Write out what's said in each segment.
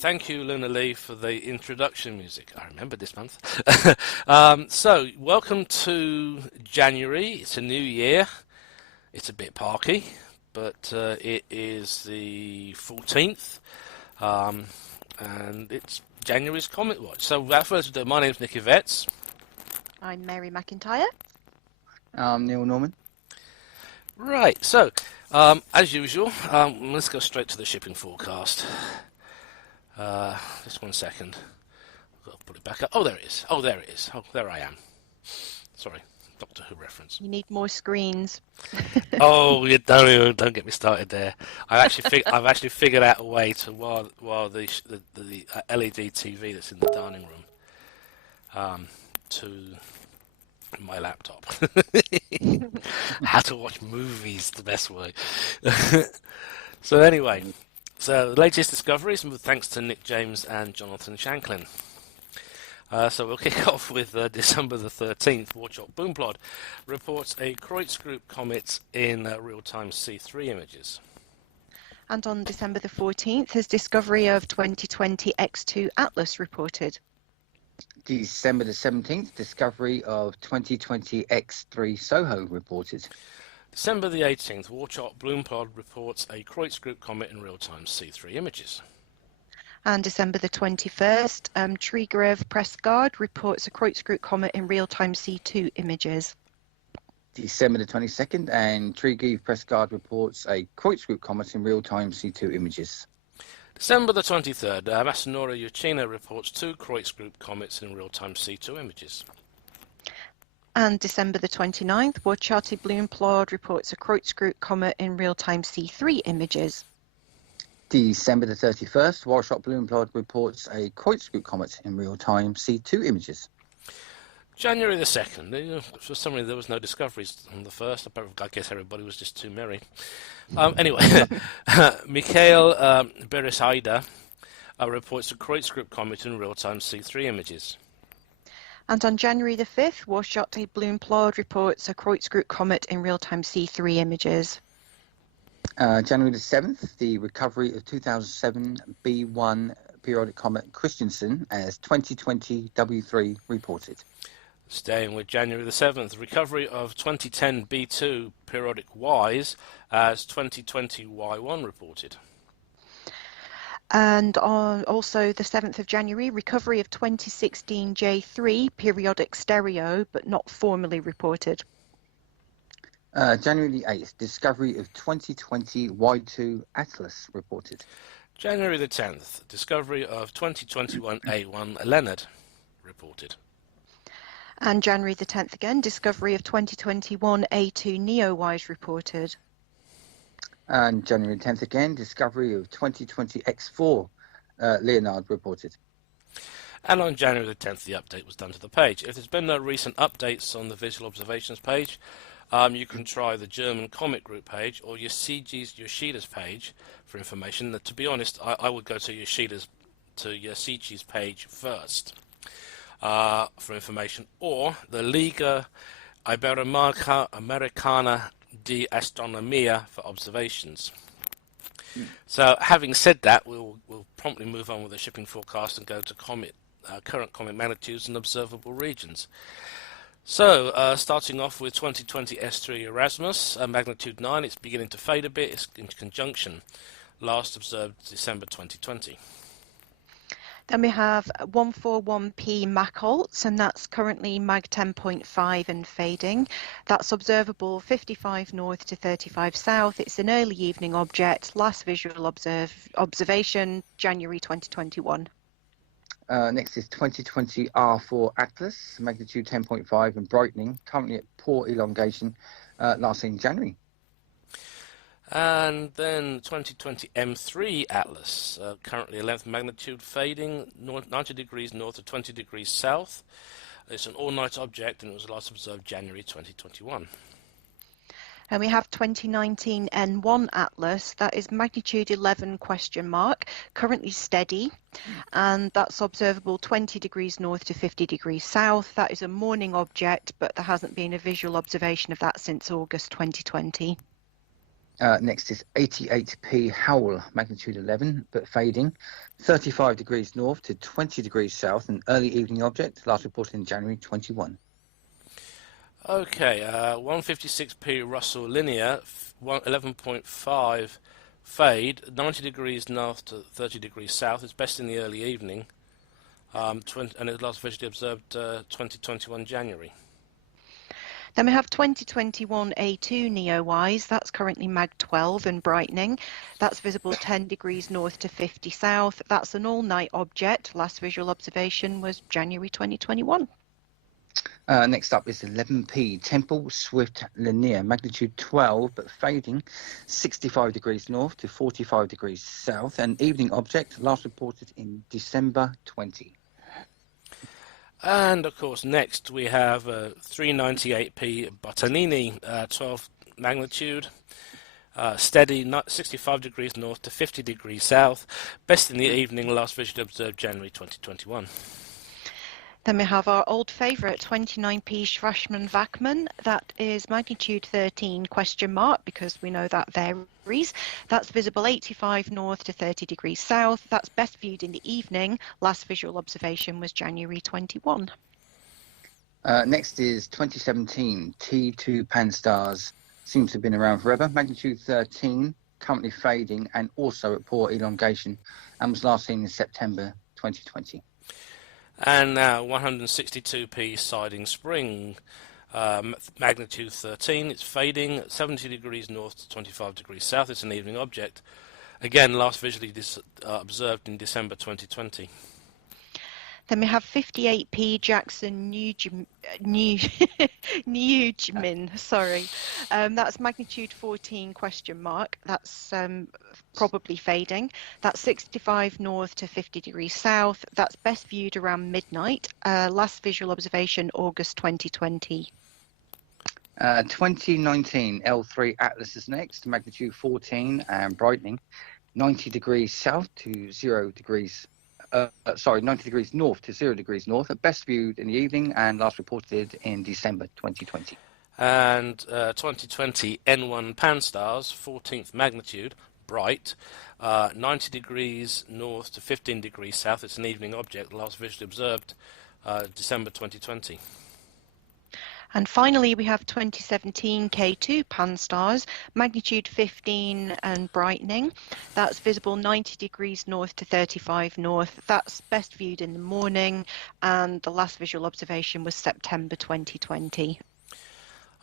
Thank you, Luna Lee, for the introduction music. I remember this month. So, welcome to January. It's a new year. It's a bit parky, but it is the 14th, and it's January's CometWatch. So, without further ado, my name's Nicky Vetts. I'm Mary McIntyre. Neil Norman. Right, so, as usual, let's go straight to the shipping forecast. Just 1 second. I've got to put it back up. Oh, there it is. Oh, there it is. Oh, there I am. Sorry, Doctor Who reference. You need more screens. Oh, you don't get me started there. I've actually figured out a way to while the LED TV that's in the dining room to my laptop. How to watch movies the best way. So anyway, so the latest discoveries, thanks to Nick James and Jonathan Shanklin. So we'll kick off with December the 13th. Warchop Boomplod reports a Kreutz Group comet in real-time C3 images. And on December the 14th, his discovery of 2020 X2 Atlas reported. December the 17th, discovery of 2020 X3 Soho reported. December the 18th, Warchop Boomplod reports a Kreutz Group comet in real-time C3 images. And December the 21st, Trigrev Presgard reports a Kreutz Group comet in real-time C2 images. December the 22nd, and Trigrev Presgard reports a Kreutz Group comet in real-time C2 images. December the 23rd, Masanori Yuchina reports 2 Kreutz Group comets in real-time C2 images. And December the 29th, Warchati Boomplod reports a Kreutz Group comet in real-time C3 images. December the 31st, Warshop Boomplod reports a Kreutz Group comet in real-time C2 images. January the 2nd, for some reason there was no discoveries on the 1st. I guess everybody was just too merry. Anyway, Mikhail Beresaida reports a Kreutz Group comet in real-time C3 images. And on January the 5th, Warshati Boomplod reports a Kreutz Group comet in real-time C3 images. January the 7th, the recovery of 2007 B1 periodic comet Christensen as 2020 W3 reported. Staying with January the 7th, recovery of 2010 B2 periodic Ys as 2020 Y1 reported. And on also the 7th of January, recovery of 2016 J3 periodic stereo, but not formally reported. January the 8th, discovery of 2020 Y2 Atlas reported. January the 10th, discovery of 2021 A1 Leonard reported. And January the 10th again, discovery of 2021 A2 Neowise reported. And January 10th again, discovery of 2020 X4 Leonard reported. And on January the 10th, the update was done to the page. If there's been no recent updates on the visual observations page, you can try the German Comet Group page or Yoshida's page for information. To be honest, I would go to Yoshida's page first for information, or the Liga Iberoamericana de Astronomía for observations. So, having said that, we'll promptly move on with the shipping forecast and go to current comet magnitudes and observable regions. So, starting off with 2020 S3 Erasmus, magnitude 9, it's beginning to fade a bit, it's in conjunction, last observed December 2020. Then we have 141P Macholtz, and that's currently mag 10.5 and fading. That's observable 55 north to 35 south. It's an early evening object, last visual observation, January 2021. Next is 2020 R4 Atlas, magnitude 10.5 and brightening, currently at poor elongation, last seen January. And then 2020 M3 Atlas, currently 11th magnitude, fading 90 degrees north to 20 degrees south. It's an all-night object and it was last observed January 2021. And we have 2019 N1 Atlas, that is magnitude 11 question mark, currently steady, and that's observable 20 degrees north to 50 degrees south. That is a morning object, but there hasn't been a visual observation of that since August 2020. Next is 88p Howl, magnitude 11, but fading. 35 degrees north to 20 degrees south, an early evening object, last reported in January 21. Okay, 156p Russell Linear, 11.5 fade, 90 degrees north to 30 degrees south. It's best in the early evening, and it last visually observed 2021 January. Then we have 2021 A2 NEO-wise, that's currently mag 12 and brightening. That's visible 10 degrees north to 50 south. That's an all-night object. Last visual observation was January 2021. Next up is 11p Temple Swift Linear, magnitude 12, but fading. 65 degrees north to 45 degrees south, an evening object, last reported in December 20. And of course, next we have 398p Bottanini, 12 magnitude, steady, 65 degrees north to 50 degrees south, best in the evening, last visually observed January 2021. Then we have our old favourite 29p Schwarzmann-Wachmann. That is magnitude 13 question mark, because we know that varies. That's visible 85 north to 30 degrees south. That's best viewed in the evening. Last visual observation was January 21. Next is 2017 T2 Pan-STARRS. Seems to have been around forever. Magnitude 13, currently fading and also at poor elongation, and was last seen in September 2020. And now 162p Siding Spring, magnitude 13. It's fading, 70 degrees north to 25 degrees south. It's an evening object. Again, last visually observed in December 2020. Then we have 58p Jackson Newgemin, sorry. That's magnitude 14 question mark. That's probably fading. That's 65 north to 50 degrees south. That's best viewed around midnight. Last visual observation, August 2020. 2019 L3 Atlas is next, magnitude 14 and brightening. 90 degrees south to 0 degrees 90 degrees north to 0 degrees north, at best viewed in the evening and last reported in December 2020. And 2020 N1 Pan-STARRS, 14th magnitude, bright, 90 degrees north to 15 degrees south. It's an evening object, last visually observed December 2020. And finally, we have 2017 K2 Pan-STARRS, magnitude 15 and brightening. That's visible 90 degrees north to 35 north. That's best viewed in the morning, and the last visual observation was September 2020.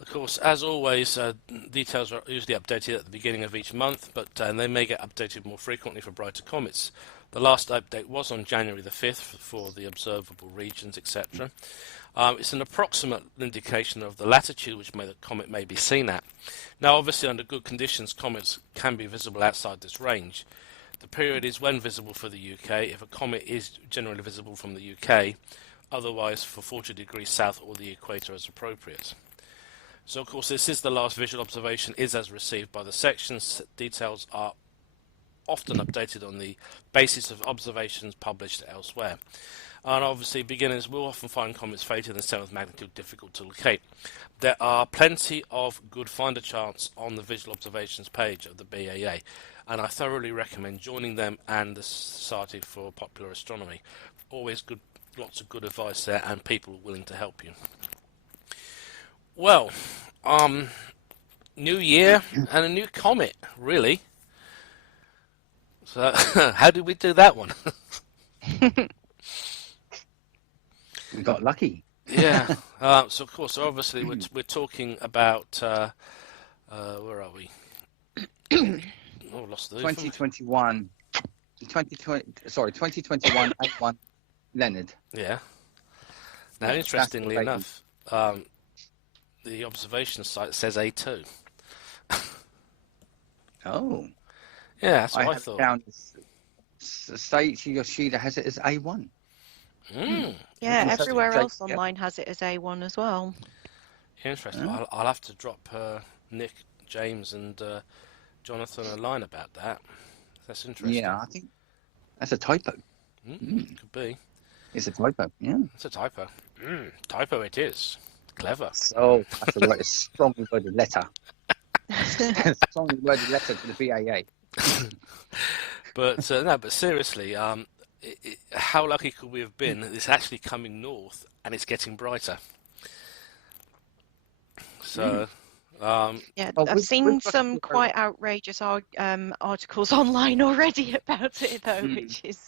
Of course, as always, details are usually updated at the beginning of each month, but they may get updated more frequently for brighter comets. The last update was on January the 5th for the observable regions, etc. It's an approximate indication of the latitude which the comet may be seen at. Now, obviously, under good conditions, comets can be visible outside this range. The period is when visible for the UK, if a comet is generally visible from the UK, otherwise for 40 degrees south or the equator as appropriate. So, of course, this is the last visual observation, is as received by the sections. Details are often updated on the basis of observations published elsewhere. And obviously, beginners will often find comets fated in the 7th magnitude difficult to locate. There are plenty of good finder charts on the visual observations page of the BAA, and I thoroughly recommend joining them and the Society for Popular Astronomy. Always good, lots of good advice there, and people willing to help you. Well, new year and a new comet, really. So, how did we do that one? We got lucky. Yeah. So of course, obviously, we're talking about where are we? Lost the 2021 A1 Leonard. Yeah. Now, interestingly enough, the observation site says A2. Oh. Yeah, that's what I have thought. Down Seiichi Yoshida has it as A1. Yeah, everywhere else online has it as A1 as well. Interesting. I'll have to drop Nick, James, and Jonathan a line about that. That's interesting. Yeah, I think that's a typo. Could be. It's a typo. Yeah, it's a typo. Typo it is. Clever. So that's a strongly worded letter. Strongly worded letter to the BAA. But no, but seriously, how lucky could we have been that it's actually coming north and it's getting brighter? So, Yeah, Well, I've seen some quite outrageous articles online already about it, though, which is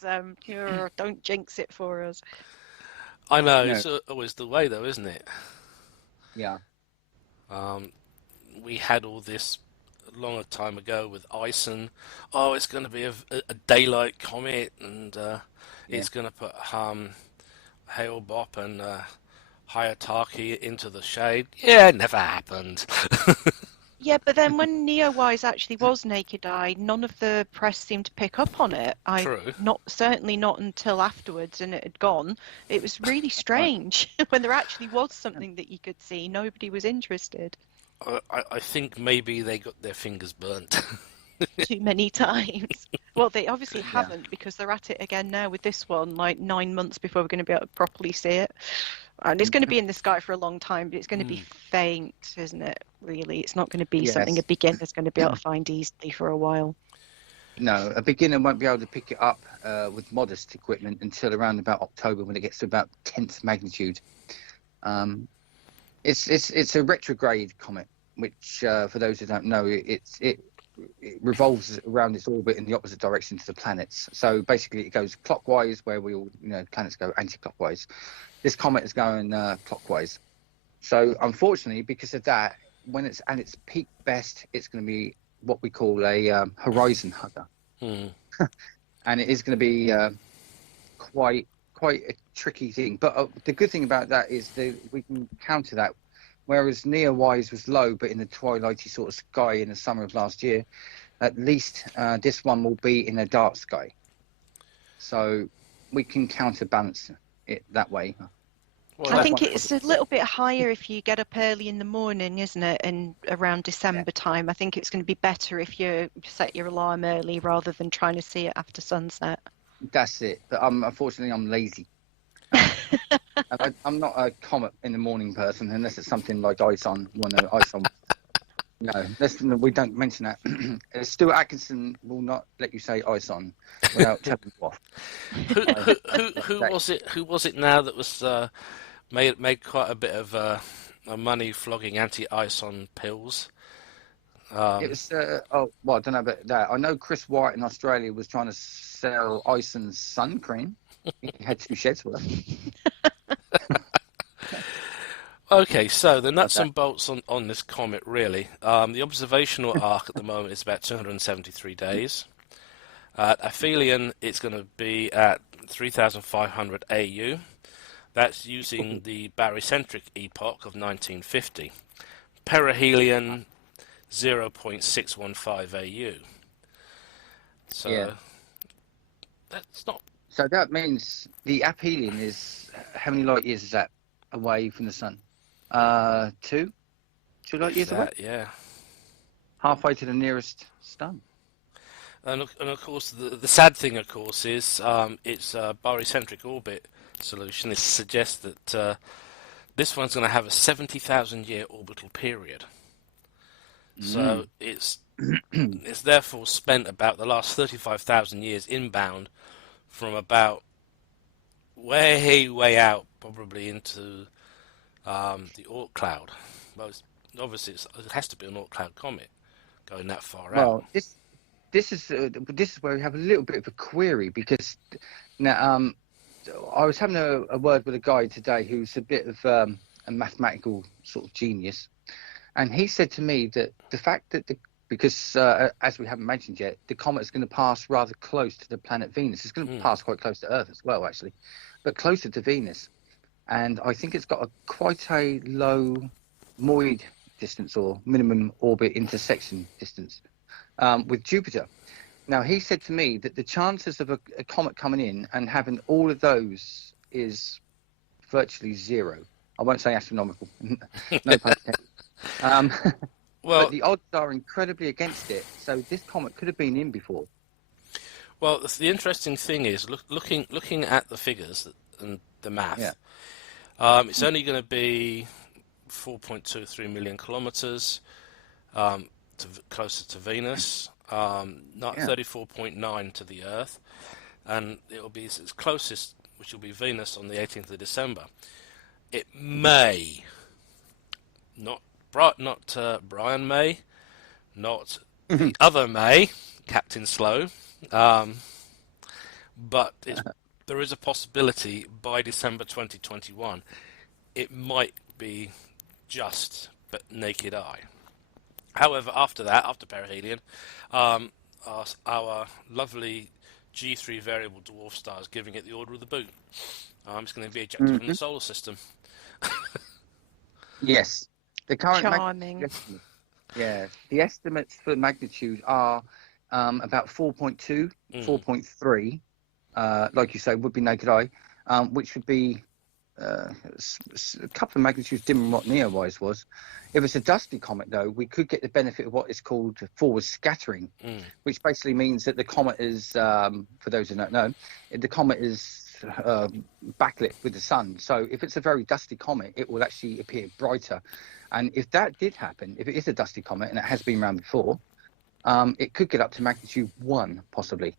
don't jinx it for us. I know, No. it's always the way, though, isn't it? Yeah. We had all this a long time ago with Ison. Oh, it's going to be a daylight comet, and it's going to put Hale-Bopp and Hayataki into the shade. Yeah, it never happened. Yeah, but then when Neowise actually was naked eye, none of the press seemed to pick up on it. True. Certainly not until afterwards, and it had gone. It was really strange when there actually was something that you could see. Nobody was interested. I think maybe they got their fingers burnt. Too many times. Well, they obviously haven't, because they're at it again now with this one, like 9 months before we're going to be able to properly see it. And it's going to be in the sky for a long time, but it's going to be faint, isn't it, really? It's not going to be something a beginner's going to be able to find easily for a while. No, a beginner won't be able to pick it up with modest equipment until around about October, when it gets to about 10th magnitude. It's a retrograde comet, which, for those who don't know, it revolves around its orbit in the opposite direction to the planets. So basically, it goes clockwise, where we all, planets go anti-clockwise. This comet is going clockwise. So unfortunately, because of that, when it's at its peak best, it's going to be what we call a horizon hugger. And it is going to be quite a tricky thing. But the good thing about that is that we can counter that. Whereas Neowise was low, but in the twilighty sort of sky in the summer of last year, at least this one will be in a dark sky. So we can counterbalance it that way. Well, I think it's a little bit higher if you get up early in the morning, isn't it? And around December time, I think it's going to be better if you set your alarm early rather than trying to see it after sunset. That's it. But unfortunately, I'm lazy. I'm not a comet in the morning person, unless it's something like Ison. No, we don't mention that. Stuart Atkinson will not let you say Ison without telling you off. Who was it now that was made quite a bit of money flogging anti-Ison pills? It was I don't know about that. I know Chris White in Australia was trying to sell Ison's sun cream. He had 2 sheds worth. Okay, so the nuts and bolts on this comet, really. The observational arc at the moment is about 273 days. At aphelion, it's going to be at 3,500 AU. That's using the barycentric epoch of 1950. Perihelion, 0.615 AU. So that's not... So that means the aphelion is, how many light years is that away from the sun? 2 light years away? Yeah. Halfway to the nearest star. And of course, the sad thing, of course, is its barycentric orbit solution. This suggests that this one's going to have a 70,000 year orbital period. So it's therefore spent about the last 35,000 years inbound, from about way out, probably into the Oort cloud. Well, obviously it has to be an Oort cloud comet going that far out. This is where we have a little bit of a query, because now I was having a word with a guy today who's a bit of a mathematical sort of genius, and he said to me that the fact that because as we haven't mentioned yet, the comet is going to pass rather close to the planet Venus. It's going to pass quite close to Earth as well, actually, but closer to Venus. And I think it's got quite a low Moid distance, or minimum orbit intersection distance, with Jupiter. Now, he said to me that the chances of a comet coming in and having all of those is virtually zero. I won't say astronomical. No pun intended. But the odds are incredibly against it. So this comet could have been in before. Well, the interesting thing is, looking at the figures and the math, it's only going to be 4.23 million kilometers. closer to Venus, not 34.9 to the Earth, and it will be its closest, which will be Venus, on the 18th of December. It may, not Brian May, not the other May, Captain Slow, but there is a possibility by December 2021 it might be just but naked eye. However, after that, after perihelion, our lovely G3 variable dwarf star is giving it the order of the boot. It's going to be ejected from the solar system. Yes. The current Charming. the estimates for magnitude are about 4.2, 4.3, like you say, would be naked eye, which would be a couple of magnitudes dimmer than what Neowise was. If it's a dusty comet, though, we could get the benefit of what is called forward scattering, which basically means that the comet is, for those who don't know, the comet is backlit with the sun. So if it's a very dusty comet, it will actually appear brighter. And if that did happen, if it is a dusty comet, and it has been around before, it could get up to magnitude 1, possibly.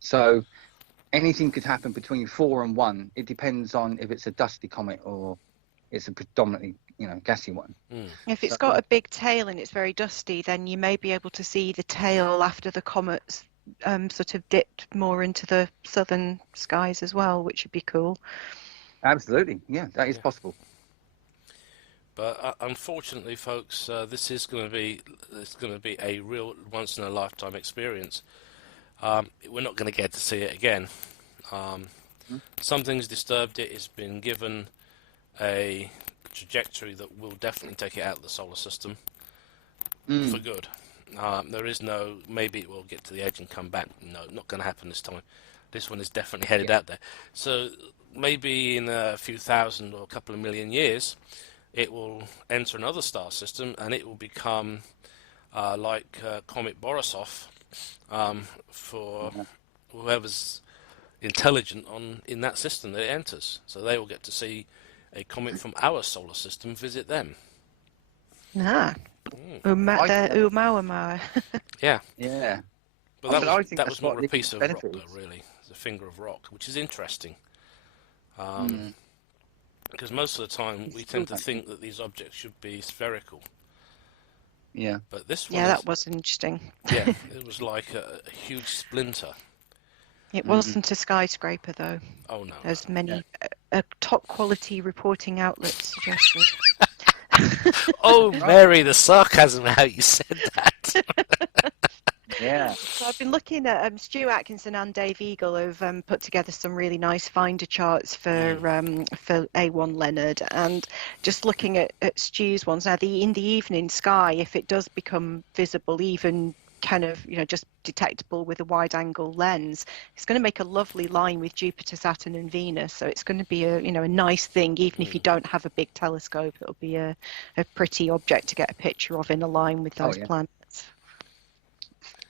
So anything could happen between 4 and 1. It depends on if it's a dusty comet or it's a predominantly, gassy one. If it's got a big tail and it's very dusty, then you may be able to see the tail after the comet's sort of dipped more into the southern skies as well, which would be cool. Absolutely, yeah, that is possible. But unfortunately, folks, this is going to be a real once in a lifetime experience. We're not going to get to see it again. Something's disturbed it. It's been given a trajectory that will definitely take it out of the solar system for good. There is no, maybe it will get to the edge and come back. No, not going to happen this time. This one is definitely headed out there. So maybe in a few thousand or a couple of million years, it will enter another star system and it will become like Comet Borisov for whoever's intelligent in that system that it enters. So they will get to see a comet from our solar system visit them. Umawama. Yeah. Yeah. But that was more a piece of rock, though, really. It's a finger of rock, which is interesting. Because most of the time we tend to think that these objects should be spherical. Yeah. But this one, that was interesting. Yeah, it was like a huge splinter. It wasn't a skyscraper, though. Oh no. As many top quality reporting outlets suggested. Oh, Mary, the sarcasm how you said that. Yeah. So I've been looking at Stu Atkinson and Dave Eagle have put together some really nice finder charts for A1 Leonard, and just looking at Stu's ones now. In the evening sky, if it does become visible, even kind of just detectable with a wide angle lens, it's going to make a lovely line with Jupiter, Saturn and Venus. So it's going to be a a nice thing. Even if you don't have a big telescope, it'll be a pretty object to get a picture of in a line with those planets.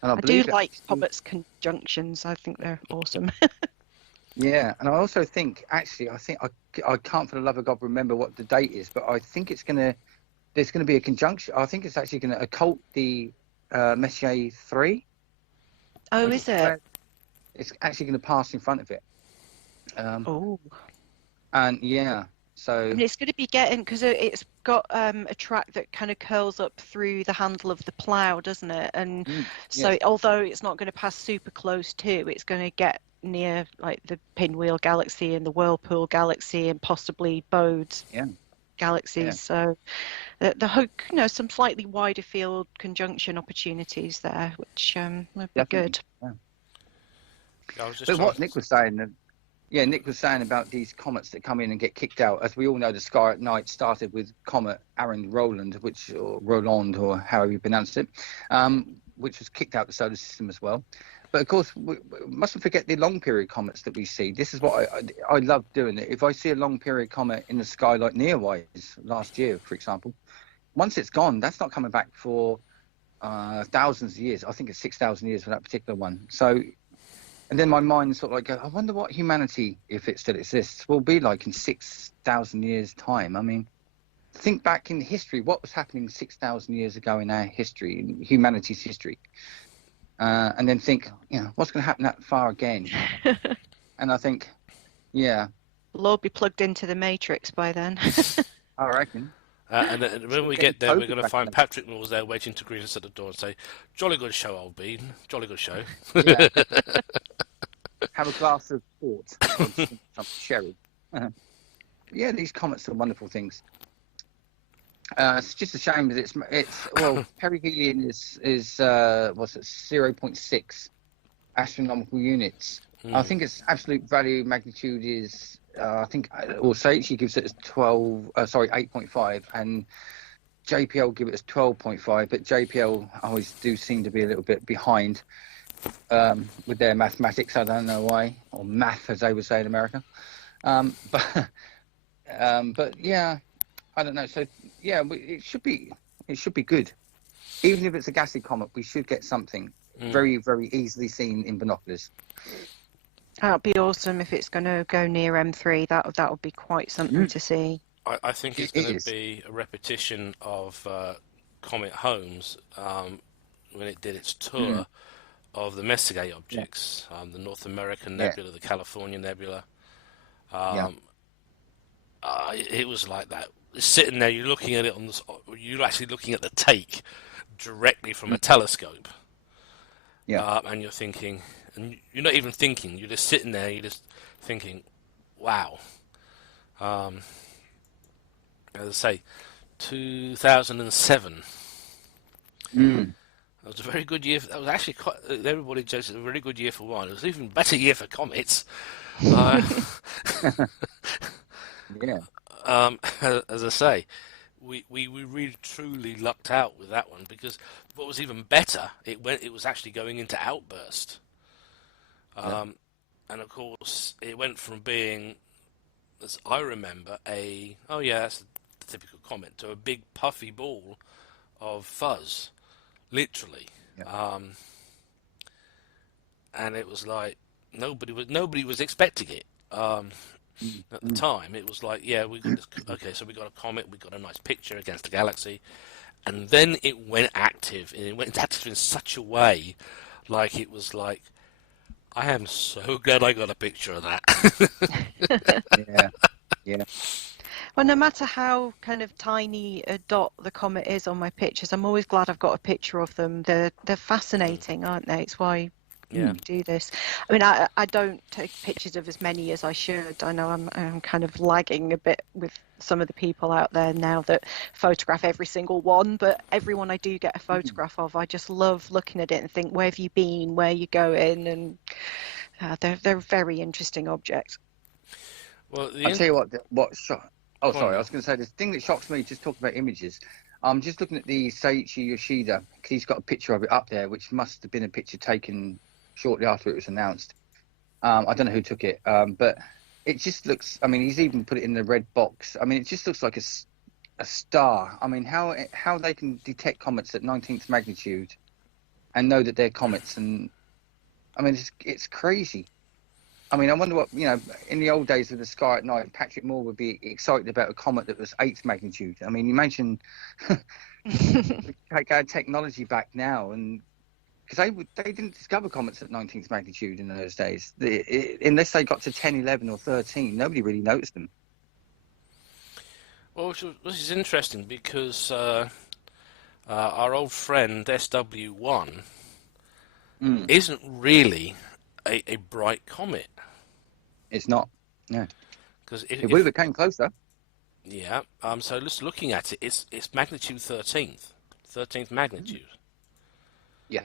And I do like Comets conjunctions. I think they're awesome. Yeah, and I also think, actually, I can't for the love of God remember what the date is, but I think there's going to be a conjunction. I think it's actually going to occult the Messier 3. Oh, is it? It's actually going to pass in front of it. And yeah, so... And it's going to be getting, because it's got a track that kind of curls up through the handle of the plough, doesn't it? And so although it's not going to pass super close to, it's going to get near like the Pinwheel Galaxy and the Whirlpool Galaxy and possibly Bode's galaxies. Yeah. So the hope, some slightly wider field conjunction opportunities there, which would be good. Yeah. But what Nick was saying, Nick was saying about these comets that come in and get kicked out. As we all know, the sky at night started with Comet Aaron Roland, or Roland, or however you pronounce it, which was kicked out the solar system as well. But of course, we mustn't forget the long period comets that we see. This is what I love doing. If I see a long period comet in the sky like Neowise last year, for example, once it's gone, that's not coming back for thousands of years. I think it's 6,000 years for that particular one. So, and then my mind sort of like, I wonder what humanity, if it still exists, will be like in 6,000 years' time. I mean, think back in history, what was happening 6,000 years ago in our history, in humanity's history, and then think, what's going to happen that far again? And I think, yeah. We'll all be plugged into the Matrix by then. I reckon. And when we get there, we're going to find Patrick Mills there waiting to greet us at the door and say, "Jolly good show, old bean. Jolly good show." Yeah. Have a glass of port, some sherry. Yeah, these comets are wonderful things. It's just a shame that it's well, perihelion is what's it, 0.6 astronomical units. I think its absolute value magnitude is I think, or Saichi gives it as 8.5, and JPL give it as 12.5, but JPL always do seem to be a little bit behind with their mathematics. I don't know why, or math as they would say in America. But yeah, I don't know. So yeah, it should be good. Even if it's a gassy comet, we should get something very, very easily seen in binoculars. That'd be awesome if it's going to go near M3. That would be quite something to see. I think it's going to be a repetition of Comet Holmes when it did its tour of the Messier objects, the North American Nebula, the California Nebula. It was like that. Sitting there, you're looking at it you're actually looking at the take directly from a telescope. And you're thinking, and you're not even thinking, you're just sitting there, you're just thinking, wow. As I say, 2007. That was a very good year. That was actually quite. Everybody jokes it's a very good year for one. It was an even better year for comets. As I say, we really truly lucked out with that one, because what was even better, it was actually going into outburst. And of course, it went from being, as I remember, that's the typical comet, to a big puffy ball of fuzz, literally. And it was like nobody was expecting it. At the time, it was like, we got this, so we got a comet, we got a nice picture against the galaxy, and then it went active, and it went active in such a way, like it was like, I am so glad I got a picture of that. Yeah. Well, no matter how kind of tiny a dot the comet is on my pictures, I'm always glad I've got a picture of them. They're fascinating, aren't they? It's why we do this. I mean, I don't take pictures of as many as I should. I know I'm kind of lagging a bit with some of the people out there now that photograph every single one, but everyone I do get a photograph of, I just love looking at it and think, where have you been, where are you going? And they're very interesting objects. Well, I'll tell you what shot. Oh, sorry, I was going to say, the thing that shocks me, just talking about images, I'm just looking at the Seiichi Yoshida, because he's got a picture of it up there, which must have been a picture taken shortly after it was announced. I don't know who took it, but it just looks, I mean, he's even put it in the red box. I mean, it just looks like a star. I mean, how they can detect comets at 19th magnitude and know that they're comets, and I mean, it's crazy. I mean, I wonder what, in the old days of the sky at night, Patrick Moore would be excited about a comet that was 8th magnitude. I mean, imagine take our technology back now, and because they didn't discover comets at 19th magnitude in those days. Unless they got to 10, 11 or 13, nobody really noticed them. Well, this is interesting because our old friend SW1 isn't really a bright comet. It's not. No. Because it would have came closer. Yeah. So just looking at it, it's magnitude 13th magnitude. Yeah.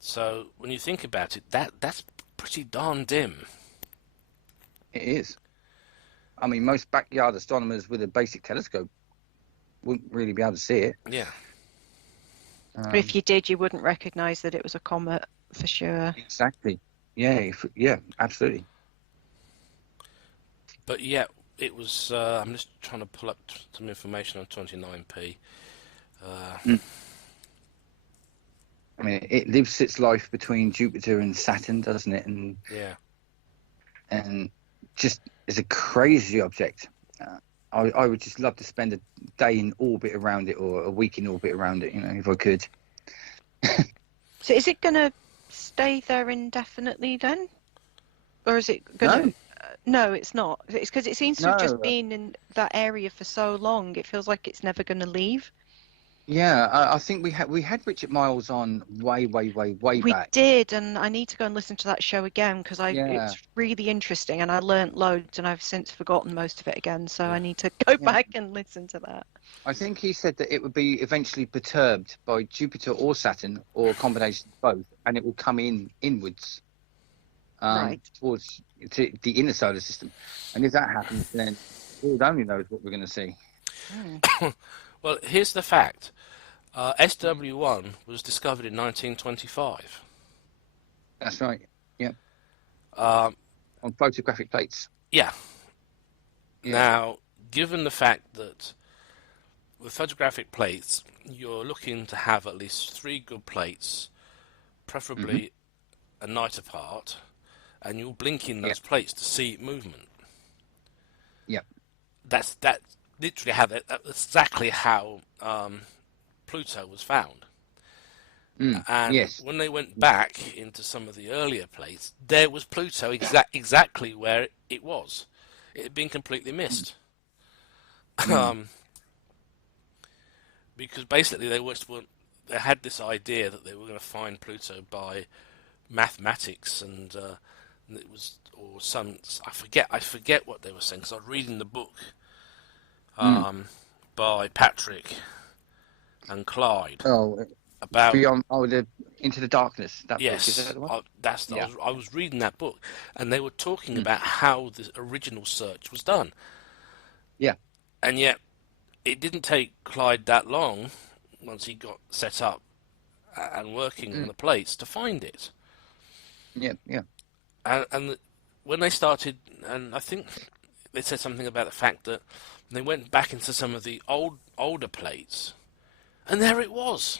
So when you think about it, that's pretty darn dim. It is. I mean, most backyard astronomers with a basic telescope wouldn't really be able to see it. Yeah. If you did, you wouldn't recognise that it was a comet for sure. Exactly. Yeah, absolutely. But yeah, it was. I'm just trying to pull up some information on 29p. I mean, it lives its life between Jupiter and Saturn, doesn't it? And just is a crazy object. I would just love to spend a day in orbit around it, or a week in orbit around it, if I could. So is it going to stay there indefinitely then? Or is it going to... No, it's not. It's because it seems to have just been in that area for so long. It feels like it's never going to leave. Yeah, I think we had Richard Miles on way back. We did, and I need to go and listen to that show again because Yeah. it's really interesting, and I learnt loads, and I've since forgotten most of it again. So I need to go back and listen to that. I think he said that it would be eventually perturbed by Jupiter or Saturn, or a combination of both, and it will come inwards towards the inner solar system. And if that happens, then Lord only knows what we're going to see. Well, here's the fact. SW1 was discovered in 1925. That's right. Yeah. On photographic plates. Yeah. Now, given the fact that with photographic plates, you're looking to have at least 3 good plates, preferably a night apart, and you'll blink in those plates to see movement. Yeah. That's literally that's exactly how Pluto was found. And when they went back into some of the earlier plates, there was Pluto exactly where it was. It had been completely missed. Because basically they had this idea that they were going to find Pluto by mathematics, and it was I forget what they were saying, because I was reading the book by Patrick and Clyde about Beyond Into the Darkness. That yes, book, is that the one? I was reading that book, and they were talking about how the original search was done. Yeah, and yet it didn't take Clyde that long once he got set up and working on the plates to find it. Yeah. And when they started, and I think they said something about the fact that they went back into some of the older plates, and there it was,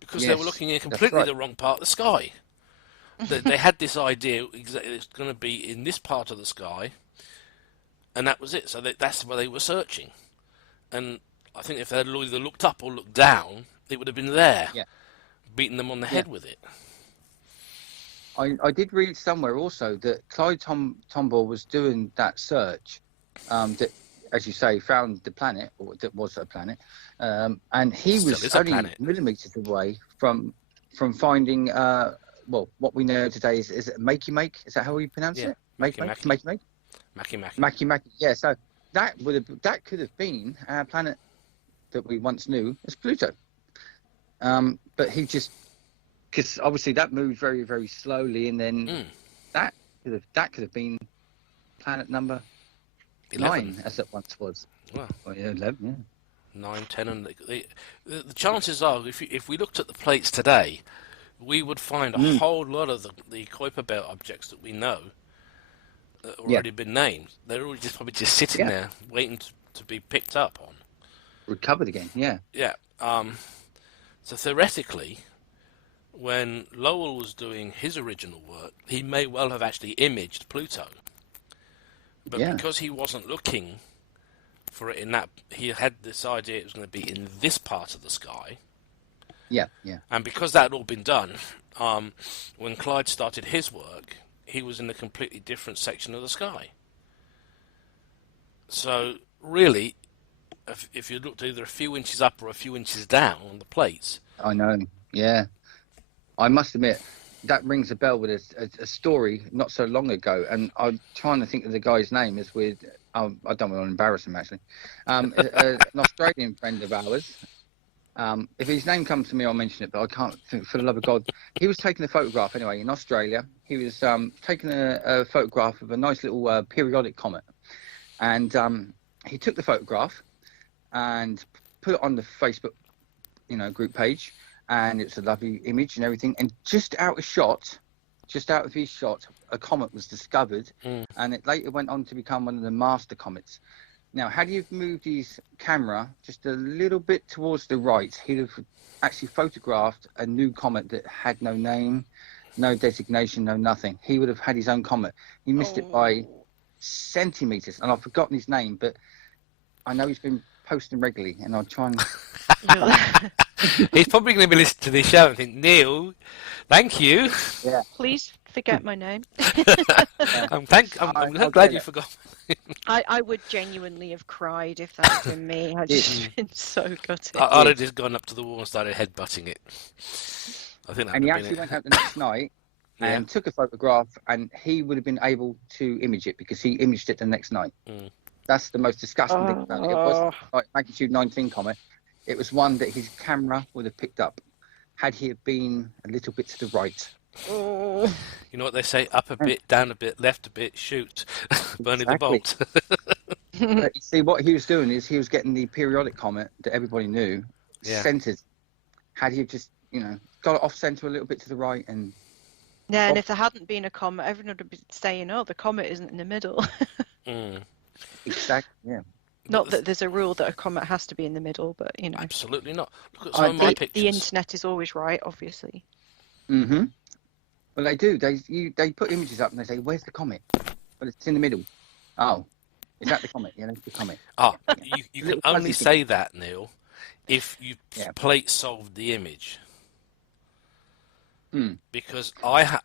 because they were looking in completely the wrong part of the sky. They had this idea it's going to be in this part of the sky, and that was it. So that's where they were searching. And I think if they had either looked up or looked down, it would have been there, beating them on the head with it. I did read somewhere also that Clyde Tombaugh was doing that search, that, as you say, found the planet, or that was a planet, and he was only millimeters away from finding what we know today is it Makey? Is that how we pronounce it? Makey. Yeah. So that could have been our planet that we once knew as Pluto, but he just, because obviously that moved very, very slowly, and then that could have been planet number 11. 9, as it once was. Well, 11, yeah. 9, 10, and the chances are, if we looked at the plates today, we would find a whole lot of the Kuiper Belt objects that we know that have already been named. They're all probably just sitting there waiting to be picked up on. Recovered again, yeah. Yeah. So theoretically, when Lowell was doing his original work, he may well have actually imaged Pluto. But because he wasn't looking for it in that, he had this idea it was going to be in this part of the sky. Yeah. And because that had all been done, when Clyde started his work, he was in a completely different section of the sky. So really, if you looked either a few inches up or a few inches down on the plates. I know, yeah. I must admit, that rings a bell with a story not so long ago, and I'm trying to think of the guy's name. It's with, I don't want to embarrass him, actually. An Australian friend of ours. If his name comes to me, I'll mention it, but I can't think, for the love of God. He was taking a photograph anyway in Australia. He was taking a photograph of a nice little periodic comet, and he took the photograph and put it on the Facebook, group page, and it's a lovely image and everything. And just out of his shot, a comet was discovered, and it later went on to become one of the master comets. Now, had you moved his camera just a little bit towards the right, he'd have actually photographed a new comet that had no name, no designation, no nothing. He would have had his own comet. He missed it by centimeters, and I've forgotten his name, but I know he's been posting regularly, and I'll try and. He's probably going to be listening to this show and think, Neil, thank you. Yeah. Please forget my name. I'm I'll glad get you it. forgot. I would genuinely have cried if that had been me. I'd just been so gutted. I'd have just gone up to the wall and started headbutting it. I think that And would he have actually been went it. out the next night and took a photograph, and he would have been able to image it because he imaged it the next night. That's the most disgusting thing about it. It wasn't like magnitude 19 comet. It was one that his camera would have picked up had he been a little bit to the right. Oh. You know what they say? Up a bit, down a bit, left a bit, shoot. Bernie the Bolt. But you see, what he was doing is he was getting the periodic comet that everybody knew centered. Had he just, got it off center a little bit to the right and. Yeah, and if there hadn't been a comet, everyone would be saying, "Oh, the comet isn't in the middle." Exactly. Yeah. Not that there's a rule that a comet has to be in the middle, but Absolutely not. Look at some of my pictures. The internet is always right, obviously. Mm-hmm. Well, they do. They put images up and they say, "Where's the comet?" But it's in the middle. Oh, is that the comet? Yeah, that's the comet. Ah, you can only say that, Neil, if you plate solved the image. Because I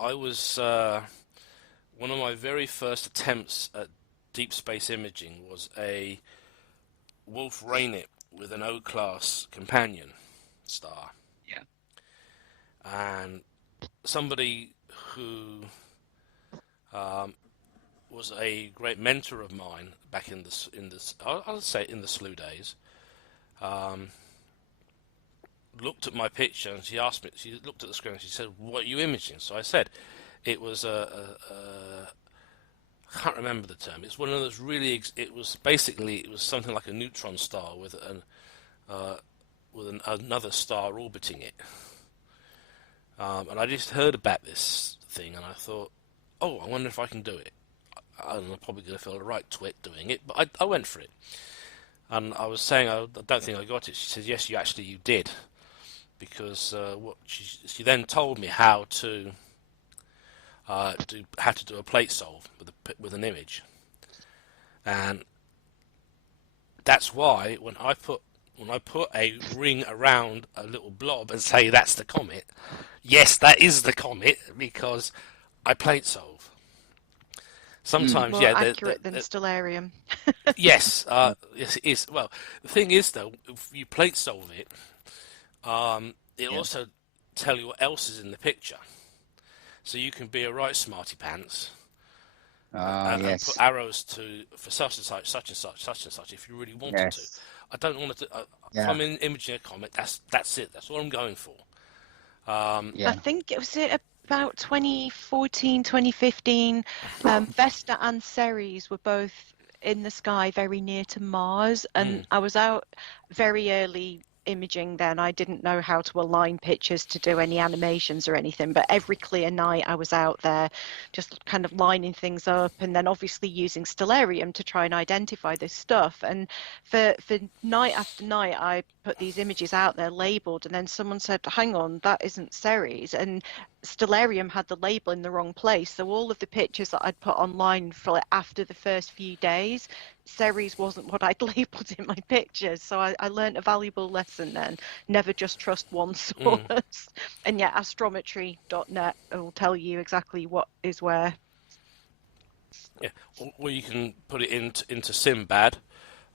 was one of my very first attempts at deep space imaging was a Wolf Raynet with an O-class companion star. Yeah. And somebody who was a great mentor of mine back in the I'll say in the SLU days, looked at my picture and she asked me. She looked at the screen and she said, "What are you imaging?" So I said, "It was I can't remember the term. It's one of those really. It was something like a neutron star with another star orbiting it." And I just heard about this thing and I thought, "Oh, I wonder if I can do it." I'm probably going to feel a right twit doing it, but I went for it. And I was saying, I don't think I got it. She said, "Yes, you did." Because she then told me how to do a plate solve with an image, and that's why when I put a ring around a little blob and say that's the comet, yes, that is the comet because I plate solve. Sometimes, more accurate than stellarium. Yes, yes, it is. Well, the thing is though, if you plate solve it. It'll also tell you what else is in the picture. So you can be a right smarty pants and put arrows for such and such, such and such, such and such if you really wanted to. I don't want to. If I'm imaging a comet, that's it. That's what I'm going for. I think it was about 2014, 2015. Vesta and Ceres were both in the sky very near to Mars, and I was out very early imaging then. I didn't know how to align pictures to do any animations or anything, but every clear night I was out there just kind of lining things up and then obviously using stellarium to try and identify this stuff. And for night after night I put these images out there labeled, and then someone said, "Hang on, that isn't Ceres," and stellarium had the label in the wrong place. So all of the pictures that I'd put online for after the first few days, Ceres wasn't what I'd labelled in my pictures. So I learned a valuable lesson then. Never just trust one source. And yeah, astrometry.net will tell you exactly what is where. Yeah, or you can put it into Sinbad,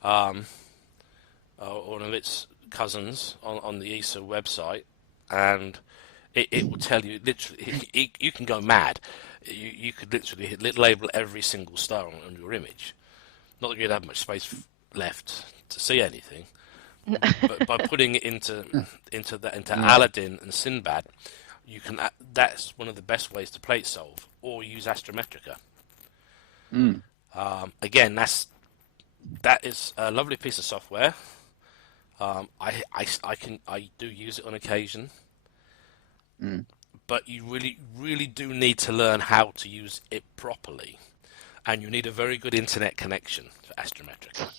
or one of its cousins on the ESA website, and it will tell you literally. You can go mad. You could literally label every single star on your image. Not that you'd have much space left to see anything, but by putting it into Aladdin and Sinbad, you can. That's one of the best ways to plate solve, or use Astrometrica. Again, that is a lovely piece of software. I do use it on occasion, but you really do need to learn how to use it properly. And you need a very good internet connection for Astrometrica,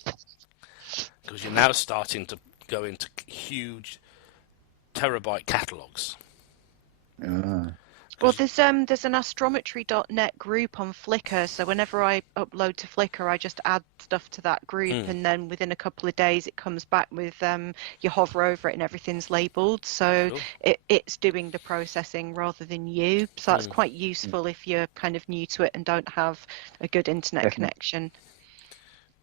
because you're now starting to go into huge terabyte catalogs. Well, there's an astrometry.net group on Flickr, so whenever I upload to Flickr, I just add stuff to that group, and then within a couple of days it comes back with you hover over it and everything's labelled, so Cool. it's doing the processing rather than you. So that's quite useful if you're kind of new to it and don't have a good internet Definitely. connection.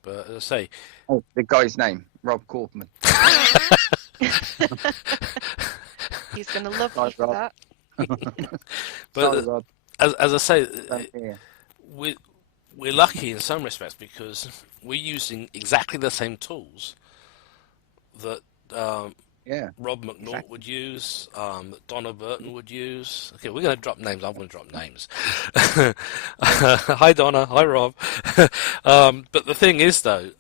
But as I say, Oh, the guy's name, Rob Kaufman. He's going to love Hi, you for Rob. that. but Sorry, Rob. as I say, Yeah. we're lucky in some respects because we're using exactly the same tools that Yeah. Rob McNaught Exactly. would use, that Donna Burton would use. Okay, we're going to drop names. I'm going to drop names. Hi, Donna. Hi, Rob. But the thing is, though,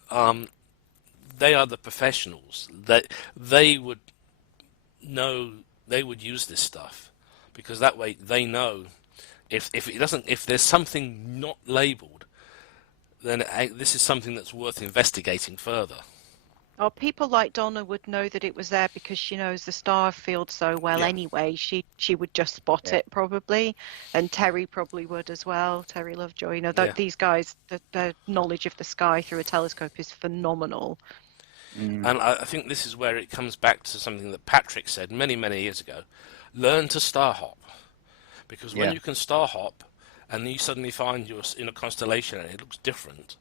they are the professionals. They would know. They would use this stuff because that way they know if it doesn't. If there's something not labelled, then this is something that's worth investigating further. Oh, people like Donna would know that it was there because she knows the star field so well anyway. She would just spot it probably, and Terry probably would as well. Terry Lovejoy, you know, these guys, their knowledge of the sky through a telescope is phenomenal. And I think this is where it comes back to something that Patrick said many, many years ago. Learn to star hop. Because when you can star hop and you suddenly find you're in a constellation and it looks different,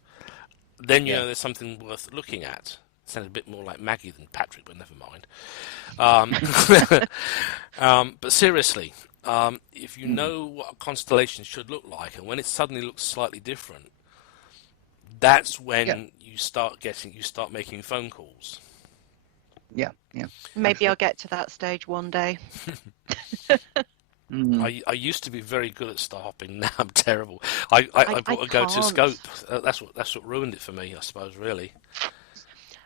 then you know there's something worth looking at. It sounds a bit more like Maggie than Patrick, but never mind. But seriously, if you know what a constellation should look like, and when it suddenly looks slightly different, that's when you start making phone calls. Yeah. Maybe I'll get to that stage one day. I used to be very good at star hopping. Now I'm terrible. I bought a go-to scope. That's what ruined it for me, I suppose. Really.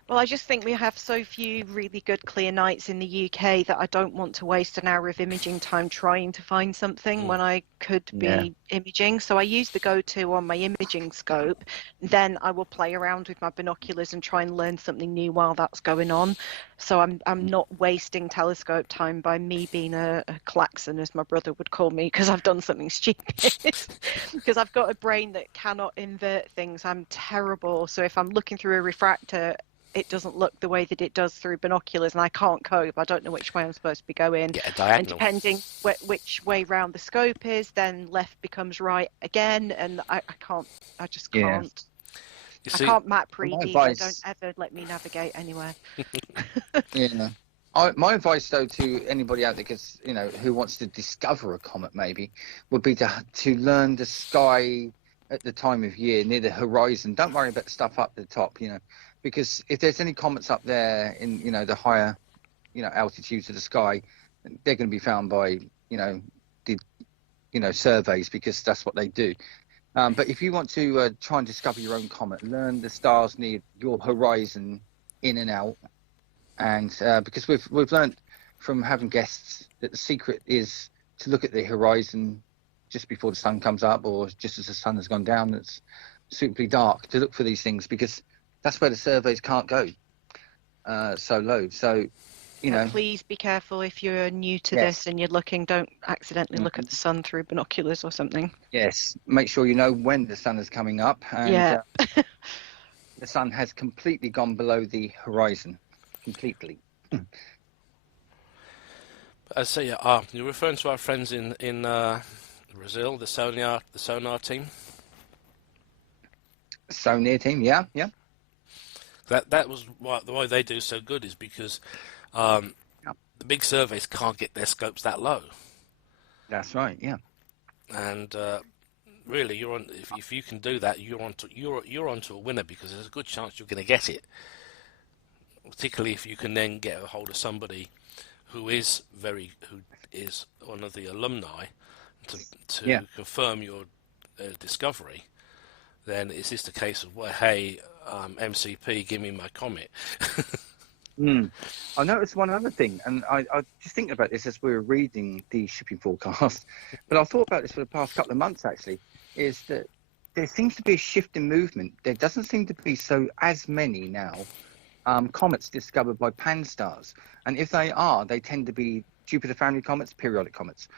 Well, I just think we have so few really good clear nights in the UK that I don't want to waste an hour of imaging time trying to find something when I could be imaging. So I use the go-to on my imaging scope. Then I will play around with my binoculars and try and learn something new while that's going on. So I'm not wasting telescope time by me being a klaxon, as my brother would call me, because I've done something stupid. Because I've got a brain that cannot invert things. I'm terrible. So if I'm looking through a refractor, it doesn't look the way that it does through binoculars, and I can't cope. I don't know which way I'm supposed to be going. Get a diagonal. And depending which way round the scope is, then left becomes right again, and I can't. I just can't. You see, I can't map read either. advice... Don't ever let me navigate anywhere. My advice, though, to anybody out there, because who wants to discover a comet, maybe, would be to learn the sky at the time of year near the horizon. Don't worry about the stuff up at the top, because if there's any comets up there in the higher altitudes of the sky, they're going to be found by surveys, because that's what they do. But if you want to try and discover your own comet, learn the stars near your horizon in and out, and because we've learned from having guests that the secret is to look at the horizon just before the sun comes up, or just as the sun has gone down. It's suitably dark to look for these things, because that's where the surveys can't go so low. So, please be careful if you're new to this and you're looking. Don't accidentally look at the sun through binoculars or something. Yes, make sure you know when the sun is coming up, and the sun has completely gone below the horizon, completely. I say, you're referring to our friends in Brazil, the sonar team. Sonar team, yeah. That was the way they do so good is because the big surveys can't get their scopes that low. That's right, yeah. And really, you're on. If you can do that, you're onto a winner, because there's a good chance you're going to get it. Particularly if you can then get a hold of somebody who is one of the alumni to confirm your discovery. Then it's just a case of, well, hey, MCP, give me my comet. I noticed one other thing, and I just thinking about this as we were reading the shipping forecast, but I thought about this for the past couple of months, actually, is that there seems to be a shift in movement. There doesn't seem to be as many now comets discovered by pan-stars. And if they are, they tend to be Jupiter family comets, periodic comets.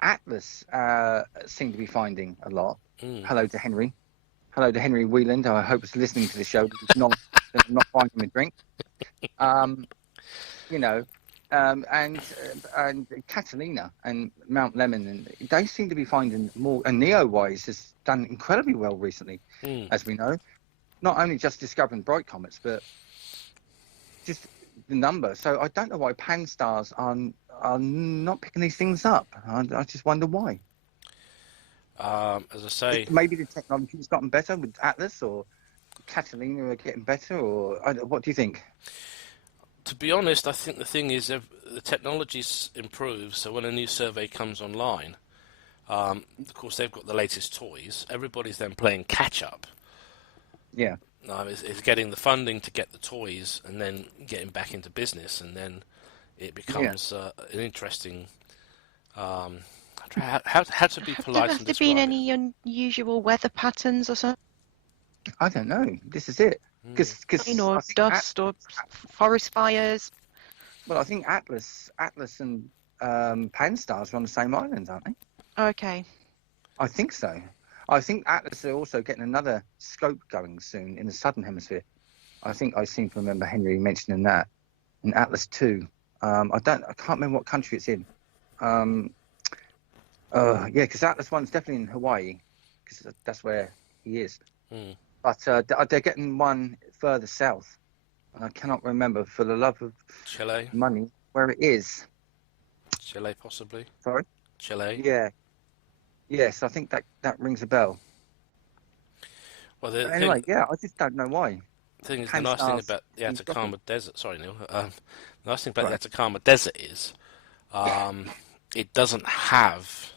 Atlas seem to be finding a lot. Mm. Hello to Henry. Hello to Henry Wheeland. I hope he's listening to the show. If not, then I'm not buying him a drink. You know, and Catalina and Mount Lemon, and they seem to be finding more. And Neowise has done incredibly well recently, as we know. Not only just discovering bright comets, but just the number. So I don't know why Pan-STARRS are not picking these things up. I just wonder why. As I say, Maybe the technology's gotten better with Atlas, or Catalina are getting better, or what do you think? to be honest, I think the thing is the technology's improved, so when a new survey comes online, of course they've got the latest toys. Everybody's then playing catch-up. Yeah. It's getting the funding to get the toys and then getting back into business, and then it becomes an interesting... how to be polite and Have there been describe it. any unusual weather patterns or something? I don't know. This is it. Because Or dust or forest fires? Well, I think Atlas and Pan-STARRS are on the same island, aren't they? Okay. I think so. I think Atlas are also getting another scope going soon in the southern hemisphere. I think I seem to remember Henry mentioning that in Atlas 2. I can't remember what country it's in. Yeah, because Atlas 1's definitely in Hawaii, because that's where he is. But they're getting one further south, and I cannot remember, for the love of Chile? money, where it is. Chile, possibly? Sorry? Chile? Yeah. Yes, I think that rings a bell. Well, Anyway, I just don't know why. The nice thing about the Atacama Desert, sorry Neil, the nice thing about the Atacama Desert is it doesn't have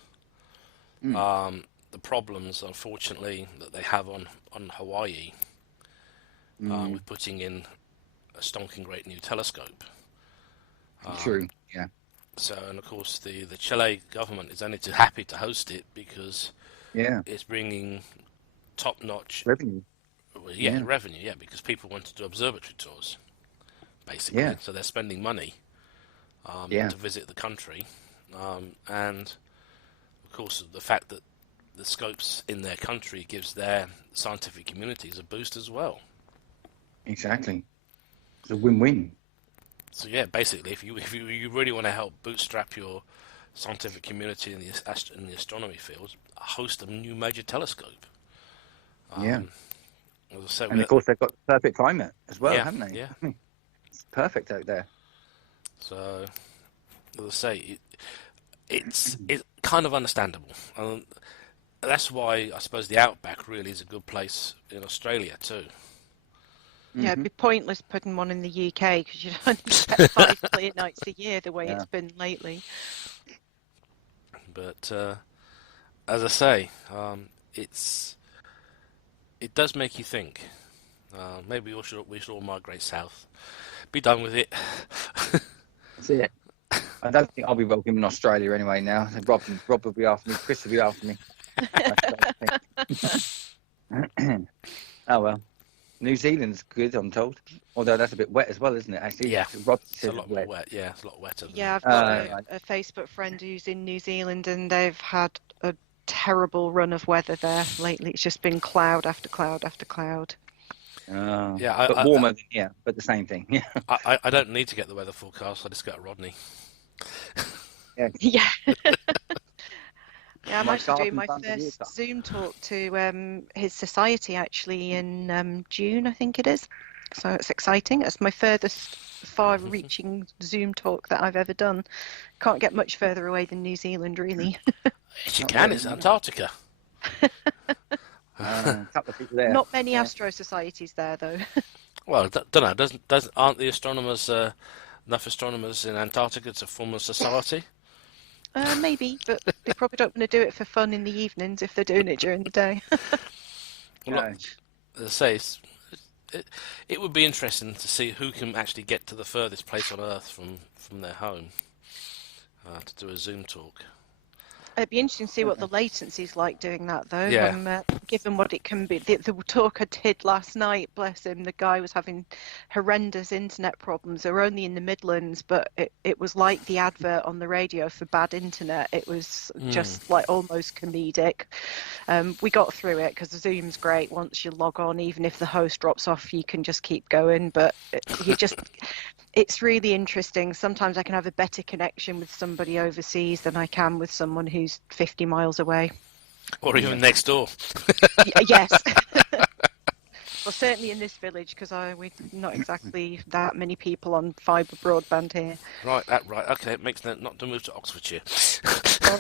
the problems, unfortunately, that they have on Hawaii with putting in a stonking great new telescope. True, yeah. So, and of course, the Chile government is only too happy to host it because it's bringing top-notch revenue. Revenue, because people want to do observatory tours, basically. Yeah. So they're spending money to visit the country, and of course the fact that the scopes in their country gives their scientific communities a boost as well. Exactly, it's a win-win. So yeah, basically, if you really want to help bootstrap your scientific community in the astronomy field, host a new major telescope. As I said, and of course they've got perfect climate as well, haven't they? Yeah. It's perfect out there. So, as I say, it's kind of understandable. That's why I suppose the Outback really is a good place in Australia too. Yeah, it'd be pointless putting one in the UK because you only get 5 clear nights a year the way it's been lately. But as I say, it does make you think. Maybe we should all migrate south. Be done with it. That's it. I don't think I'll be welcome in Australia anyway now. Rob will be after me. Chris will be after me. Oh well. New Zealand's good, I'm told. Although that's a bit wet as well, isn't it? Actually, Rob it's a lot more wet. Yeah, it's a lot wetter. I've got a Facebook friend who's in New Zealand, and they've had a terrible run of weather there lately. It's just been cloud after cloud after cloud. But warmer than but the same thing. Yeah. I don't need to get the weather forecast. I just go to Rodney. Yeah. I'm actually doing my first Zoom talk to his society actually in June, I think it is. So it's exciting. It's my furthest far-reaching Zoom talk that I've ever done. Can't get much further away than New Zealand, really. Yes, you can. It's Antarctica. A couple of people there. Not many astro societies there, though. Well, don't know. Aren't the astronomers enough astronomers in Antarctica to form a society? Maybe, but they probably don't want to do it for fun in the evenings if they're doing it during the day. Well, as I say, it would be interesting to see who can actually get to the furthest place on Earth from their home to do a Zoom talk. It'd be interesting to see what the latency's like doing that, though. Yeah. given what it can be. The talk I did last night, bless him, the guy was having horrendous internet problems. They were only in the Midlands, but it was like the advert on the radio for bad internet. It was just like almost comedic. We got through it because Zoom's great. Once you log on, even if the host drops off, you can just keep going. But it's really interesting. Sometimes I can have a better connection with somebody overseas than I can with someone who's 50 miles away. Or even next door. Yes. Well, certainly in this village, because we're not exactly that many people on fibre broadband here. Right. Okay, it makes sense not to move to Oxfordshire. Well,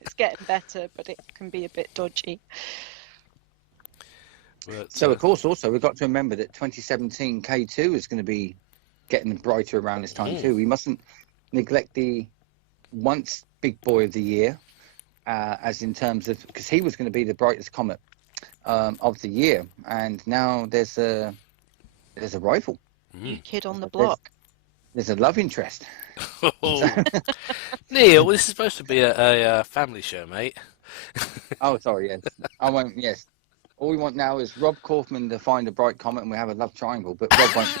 it's getting better, but it can be a bit dodgy. But, So, of course, also, we've got to remember that 2017 K2 is going to be getting brighter around this time too. We mustn't neglect the once big boy of the year, as in terms of, because he was going to be the brightest comet of the year, and now there's a rival. Kid on the block. There's a love interest. Neil, this is supposed to be a family show, mate. Oh, sorry, yes. I won't, yes. All we want now is Rob Kaufman to find a bright comet and we have a love triangle, but Rob won't.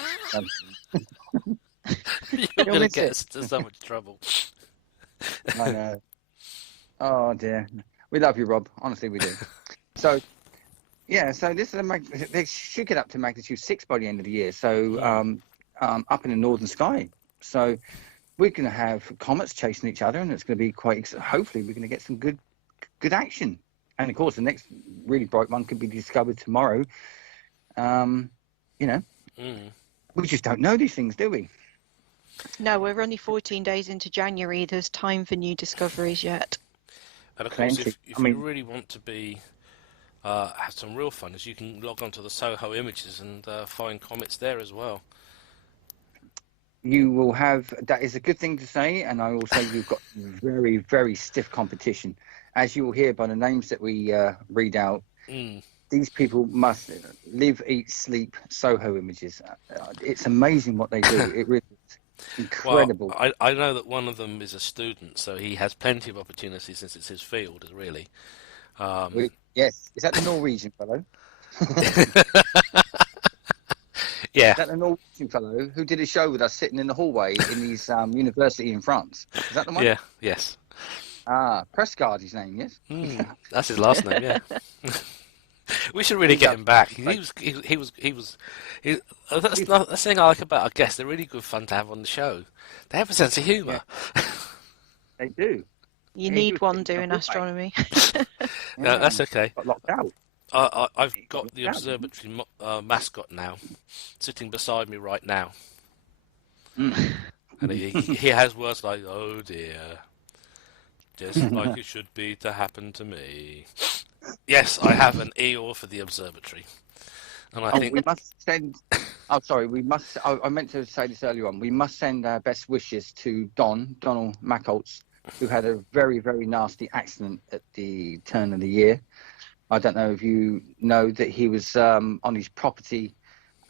You're going to get us into so much trouble. I know. Oh, dear. We love you, Rob. Honestly, we do. So, yeah, so this is they should get up to magnitude 6 by the end of the year. So, up in the northern sky. So, we're going to have comets chasing each other, and it's going to be hopefully, we're going to get some good action. And of course, the next really bright one could be discovered tomorrow. We just don't know these things, do we? No, we're only 14 days into January. There's time for new discoveries yet. And of course, if you really want to be have some real fun, is you can log on to the Soho Images and find comets there as well. You will have, that is a good thing to say, and I will say you've got very, very stiff competition. As you will hear by the names that we read out, these people must live, eat, sleep Soho Images. It's amazing what they do. It really is incredible. Well, I know that one of them is a student, so he has plenty of opportunities since it's his field, really. Yes. Is that the Norwegian fellow? Yeah. Is that the Norwegian fellow who did a show with us sitting in the hallway in his university in France? Is that the one? Yeah, yes. Prescott, his name, yes? That's his last name, yeah. We should really get him back. That's the thing I like about our guests. They're really good fun to have on the show. They have a sense of humour. Yeah. They do. You need one doing astronomy. No, that's okay. Got locked out. I've got the observatory mascot now, sitting beside me right now. And he has words like, "Oh dear, just like it should be to happen to me." Yes, I have an Eeyore for the observatory, and I think we must send. Oh, sorry, we must. I meant to say this earlier on. We must send our best wishes to Donald Mackholtz, who had a very, very nasty accident at the turn of the year. I don't know if you know that he was on his property,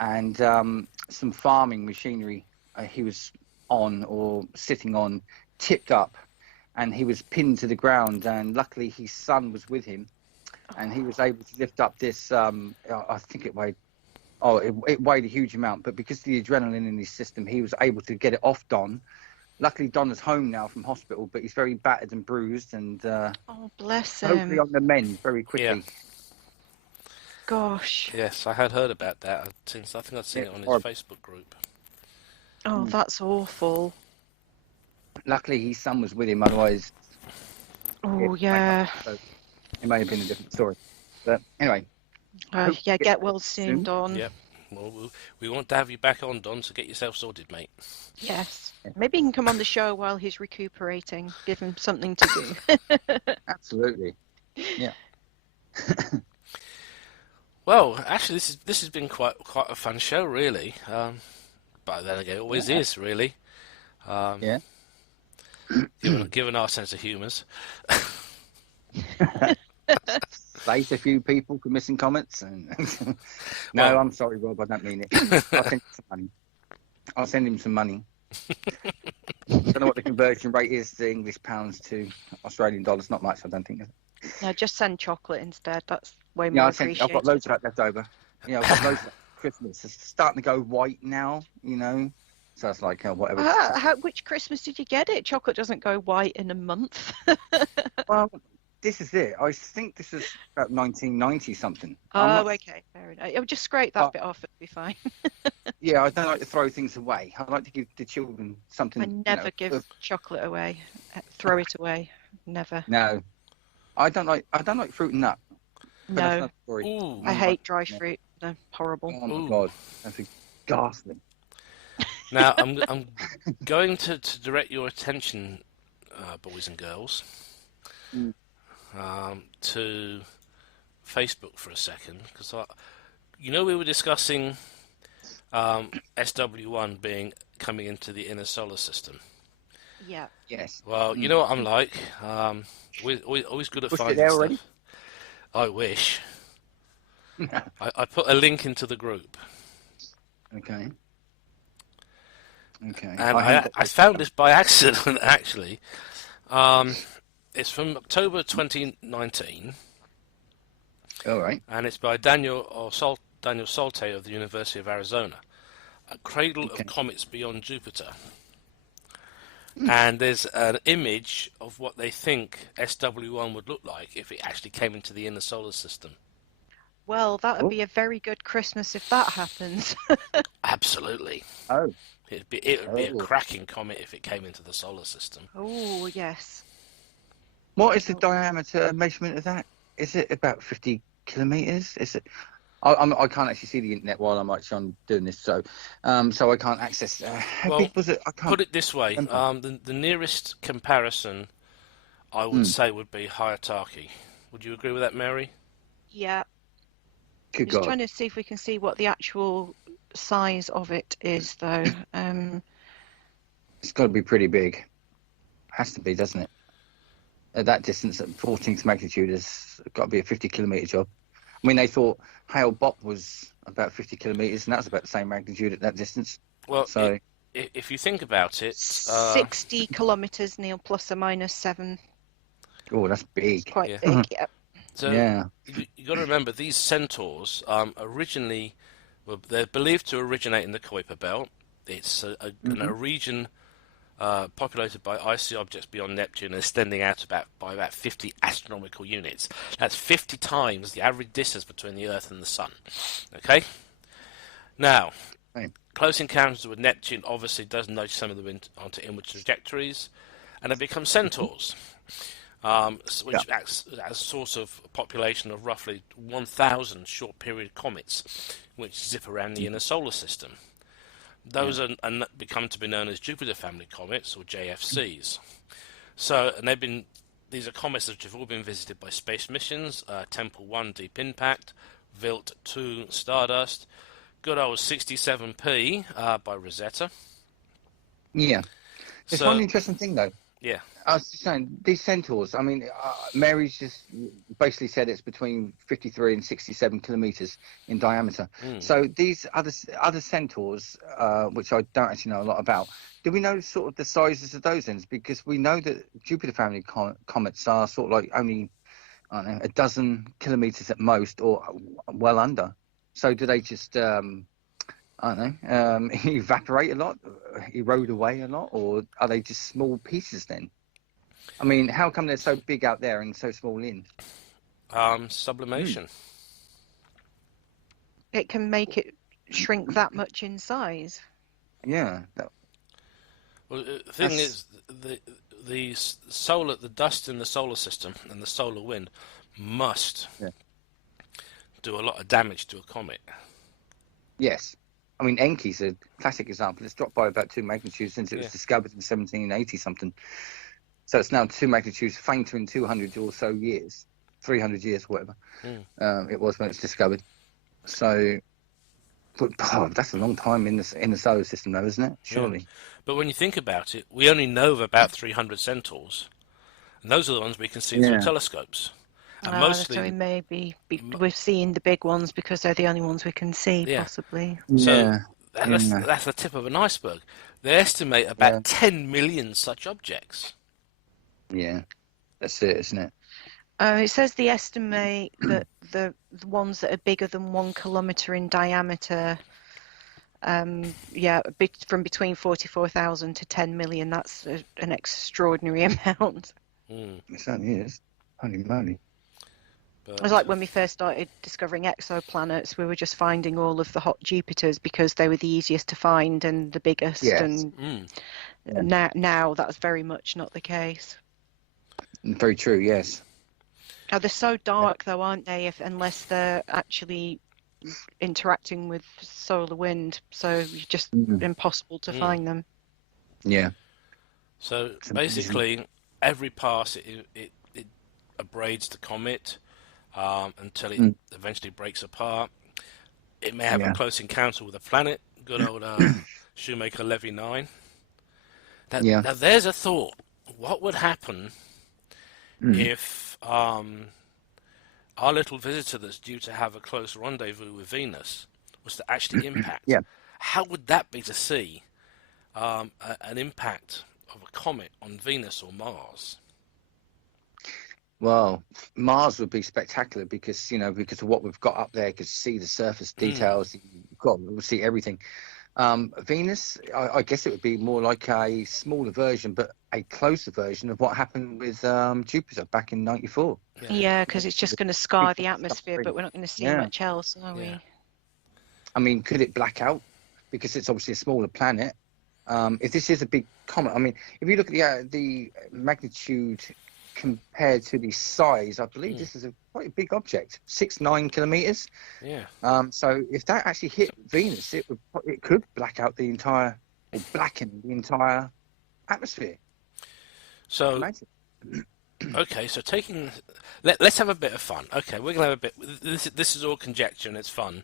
and some farming machinery he was on or sitting on tipped up, and he was pinned to the ground, and luckily his son was with him, and he was able to lift up this I think it weighed a huge amount, but because of the adrenaline in his system, he was able to get it off Don. Luckily Don is home now from hospital, but he's very battered and bruised, and bless him, hopefully on the mend very quickly. Yeah. Gosh. Yes, I had heard about that. I think I'd seen it on his Facebook group. Oh, that's awful. Luckily his son was with him, otherwise so it may have been a different story. But anyway, get well soon, Don. Yep. Well, we want to have you back on, Don, so get yourself sorted, mate. Yes. Maybe he can come on the show while he's recuperating. Give him something to do. Absolutely. Yeah. Well, actually, this has been quite a fun show, really. But then again, it always is, really. Yeah. Given our sense of humours. Save a few people for missing comments. And no, I'm sorry, Rob. I don't mean it. I'll send him some money. I don't know what the conversion rate is to English pounds to Australian dollars. Not much, I don't think. No, just send chocolate instead. That's way Yeah, more I've got loads appreciated. of that left over. Yeah, I've got loads of that for Christmas. It's starting to go white now, you know. So it's like whatever. Which Christmas did you get it? Chocolate doesn't go white in a month. Well, this is it. I think this is about 1990 something. I'm Oh, not. okay, fair enough. I'll just scrape that But bit off, it'll be fine. yeah, I don't like to throw things away. I like to give the children I something. never give chocolate away. Throw it away. Never. No, I don't like fruit and nut. But that's No, another story. Ooh. I hate dry fruit. No, horrible. Oh my Ooh. god, that's ghastly. Now I'm going to direct your attention, boys and girls, Mm. to Facebook for a second, because we were discussing SW1 coming into the inner solar system. Yeah. Yes. Well, you know what I'm like. Always good at Pushed it finding there stuff. already? I wish. I put a link into the group. Okay. Okay. And I found this by accident, actually. It's from October 2019, All right. and it's by Daniel Solte of the University of Arizona. A cradle of comets beyond Jupiter. And there's an image of what they think SW1 would look like if it actually came into the inner solar system. Well, that would be a very good Christmas if that happens. Absolutely. Oh. It would be a cracking comet if it came into the solar system. Oh, yes. What is the diameter measurement of that? Is it about 50 kilometers? Is it? I can't actually see the internet while I'm actually doing this, so I can't access. How big was it? I can't put it this way: the nearest comparison I would say would be Hyataki. Would you agree with that, Mary? Yeah. Good Just God. trying to see if we can see what the actual size of it is, though. It's got to be pretty big. Has to be, doesn't it? At that distance, at 14th magnitude, it's got to be a 50-kilometer job. I mean, they thought Hale-Bopp was about 50 kilometers, and that's about the same magnitude at that distance. Well, so if you think about it, 60 kilometers, Neil, plus or minus 7. Oh, that's big. It's quite big, yeah. So you got to remember these centaurs originally they're believed to originate in the Kuiper Belt. It's a region populated by icy objects beyond Neptune and extending out by about 50 astronomical units. That's 50 times the average distance between the Earth and the Sun. Okay? Now, close encounters with Neptune obviously does nudge some of them onto inward trajectories, and they become centaurs, which acts as a source of population of roughly 1,000 short-period comets, which zip around the inner solar system. Those are become to be known as Jupiter family comets, or JFCs. So, and these are comets that have all been visited by space missions: Tempel 1 Deep Impact, Wild 2 Stardust, good old 67P by Rosetta. Yeah. There's one interesting thing, though. Yeah. I was just saying, these centaurs, I mean, Mary's just basically said it's between 53 and 67 kilometers in diameter. So these other centaurs, which I don't actually know a lot about, do we know sort of the sizes of those things? Because we know that Jupiter family comets are sort of like only, I don't know, a dozen kilometers at most, or well under. So do they just, I don't know, evaporate a lot, erode away a lot, or are they just small pieces then? I mean, how come they're so big out there and so small in? Sublimation. It can make it shrink that much in size. Yeah. Well, the thing is, the dust in the solar system and the solar wind must do a lot of damage to a comet. Yes. I mean, Enki's a classic example. It's dropped by about 2 magnitudes since it was discovered in 1780 something. So it's now 2 magnitudes fainter in 200 or so years, 300 years, whatever it was when it was discovered. So, that's a long time in the solar system, though, isn't it? Surely. Yeah. But when you think about it, we only know of about 300 centaurs, and those are the ones we can see through telescopes. And mostly, so we're seeing the big ones because they're the only ones we can see, possibly. So that's the tip of an iceberg. They estimate about 10 million such objects. Yeah, that's it, isn't it? It says the estimate that the ones that are bigger than 1 kilometre in diameter, from between 44,000 to 10 million. That's an extraordinary amount. Mm. It certainly is. Holy moly. It was like when we first started discovering exoplanets, we were just finding all of the hot Jupiters because they were the easiest to find and the biggest. Yes. And Yeah. now that's very much not the case. Very true, yes. Oh, they're so dark though, aren't they? Unless they're actually interacting with solar wind, so it's just impossible to find them. Yeah. So basically, every pass it abrades the comet until it eventually breaks apart. It may have a close encounter with a planet. Good old Shoemaker Levy 9. Now there's a thought. What would happen if our little visitor that's due to have a close rendezvous with Venus was to actually impact? Yeah. How would that be to see an impact of a comet on Venus or Mars? Well, Mars would be spectacular because of what we've got up there. You could see the surface details. We'll see everything. Venus, I guess it would be more like a smaller version, but a closer version of what happened with Jupiter back in '94. Yeah, because it's just going to scar the atmosphere, but we're not going to see much else, are we? I mean, could it black out? Because it's obviously a smaller planet. If this is a big comet, I mean, if you look at the magnitude compared to the size, I believe this is quite a big object, 6-9 kilometers. Yeah. So if that actually hit Venus, it could black out the entire, or blacken the entire atmosphere. So, okay, so let's have a bit of fun. Okay, we're gonna have a bit. This is all conjecture and it's fun,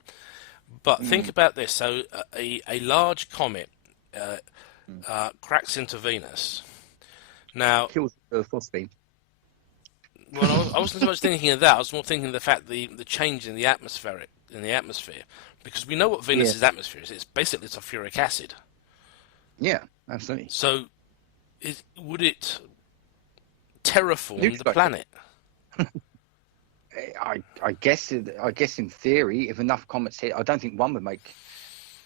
but think about this. So a large comet cracks into Venus. Now kills Earth full speed. Well, I wasn't so much thinking of that. I was more thinking of the fact the change in the atmosphere, because we know what Venus's atmosphere is. It's basically sulfuric acid. Yeah, absolutely. So, would it terraform the planet? I guess in theory, if enough comets hit, I don't think one would make.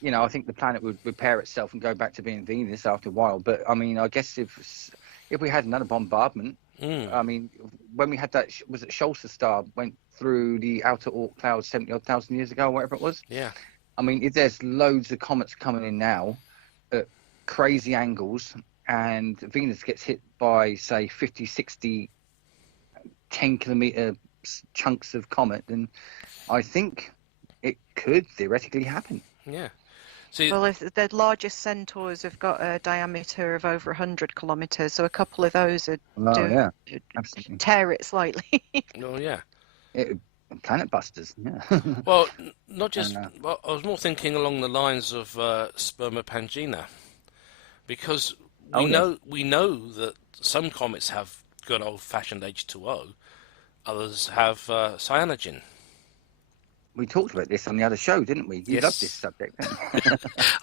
I think the planet would repair itself and go back to being Venus after a while. But I mean, I guess if we had another bombardment. I mean, when we had that, was it Scholz's star went through the outer Oort cloud 70,000 years ago, or whatever it was? Yeah. I mean, if there's loads of comets coming in now at crazy angles and Venus gets hit by, say, 50, 60, 10-kilometer chunks of comet, then I think it could theoretically happen. Yeah. Well, if the largest Centaurs have got a diameter of over 100 kilometres, so a couple of those would tear it slightly. Oh, yeah. Planet busters, yeah. Well, not just... Well, I was more thinking along the lines of Spermopangina, because we know that some comets have good old-fashioned H2O, others have cyanogen. We talked about this on the other show, didn't we? You love this subject.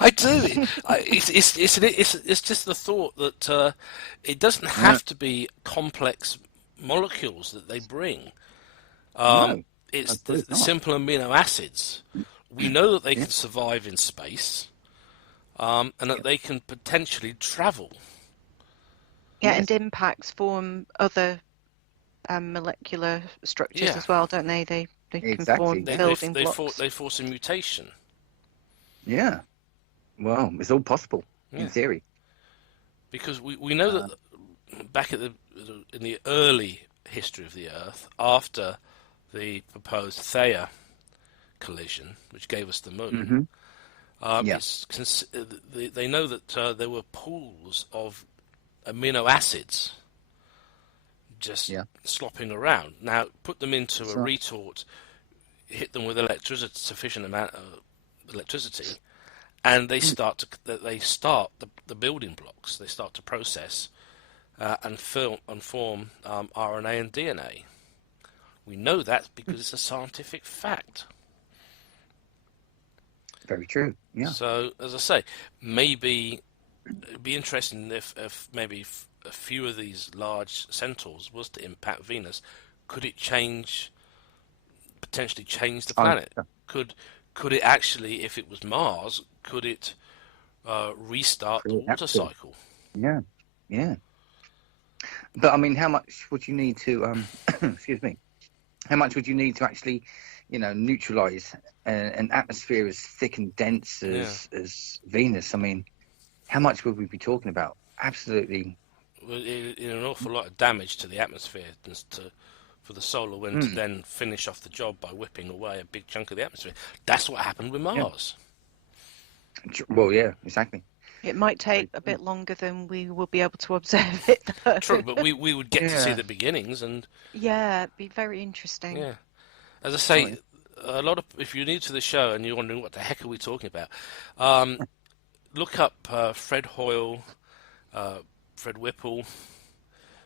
I do. It's just the thought that it doesn't have to be complex molecules that they bring. It's the simple amino acids. We know that they can survive in space, and that they can potentially travel. Yeah, and impacts form other molecular structures as well, don't they? They can form building blocks. They force a mutation. Yeah. Well, it's all possible in theory. Because we know that back in the early history of the Earth, after the proposed Theia collision, which gave us the moon, they know that there were pools of amino acids just slopping around. Now, put them into a retort, hit them with sufficient amount of electricity, and they start the building blocks. They start to process and form RNA and DNA. We know that because it's a scientific fact. Very true. Yeah. So, as I say, maybe it'd be interesting if maybe a few of these large centaurs was to impact Venus. could it potentially change the Oh, planet? Could it actually, if it was Mars, could it restart the water cycle? yeah, yeah. But I mean, how much would you need to excuse me? How much would you need to actually, neutralize an atmosphere as thick and dense as Venus? I mean, how much would we be talking about? Absolutely. In an awful lot of damage to the atmosphere, for the solar wind to then finish off the job by whipping away a big chunk of the atmosphere. That's what happened with Mars. Yeah. Well, yeah, exactly. It might take a bit longer than we will be able to observe it, though. True, but we would get to see the beginnings, and it'd be very interesting. yeah, as I say, a lot of, if you're new to the show and you're wondering what the heck are we talking about, look up Fred Hoyle, Fred Whipple,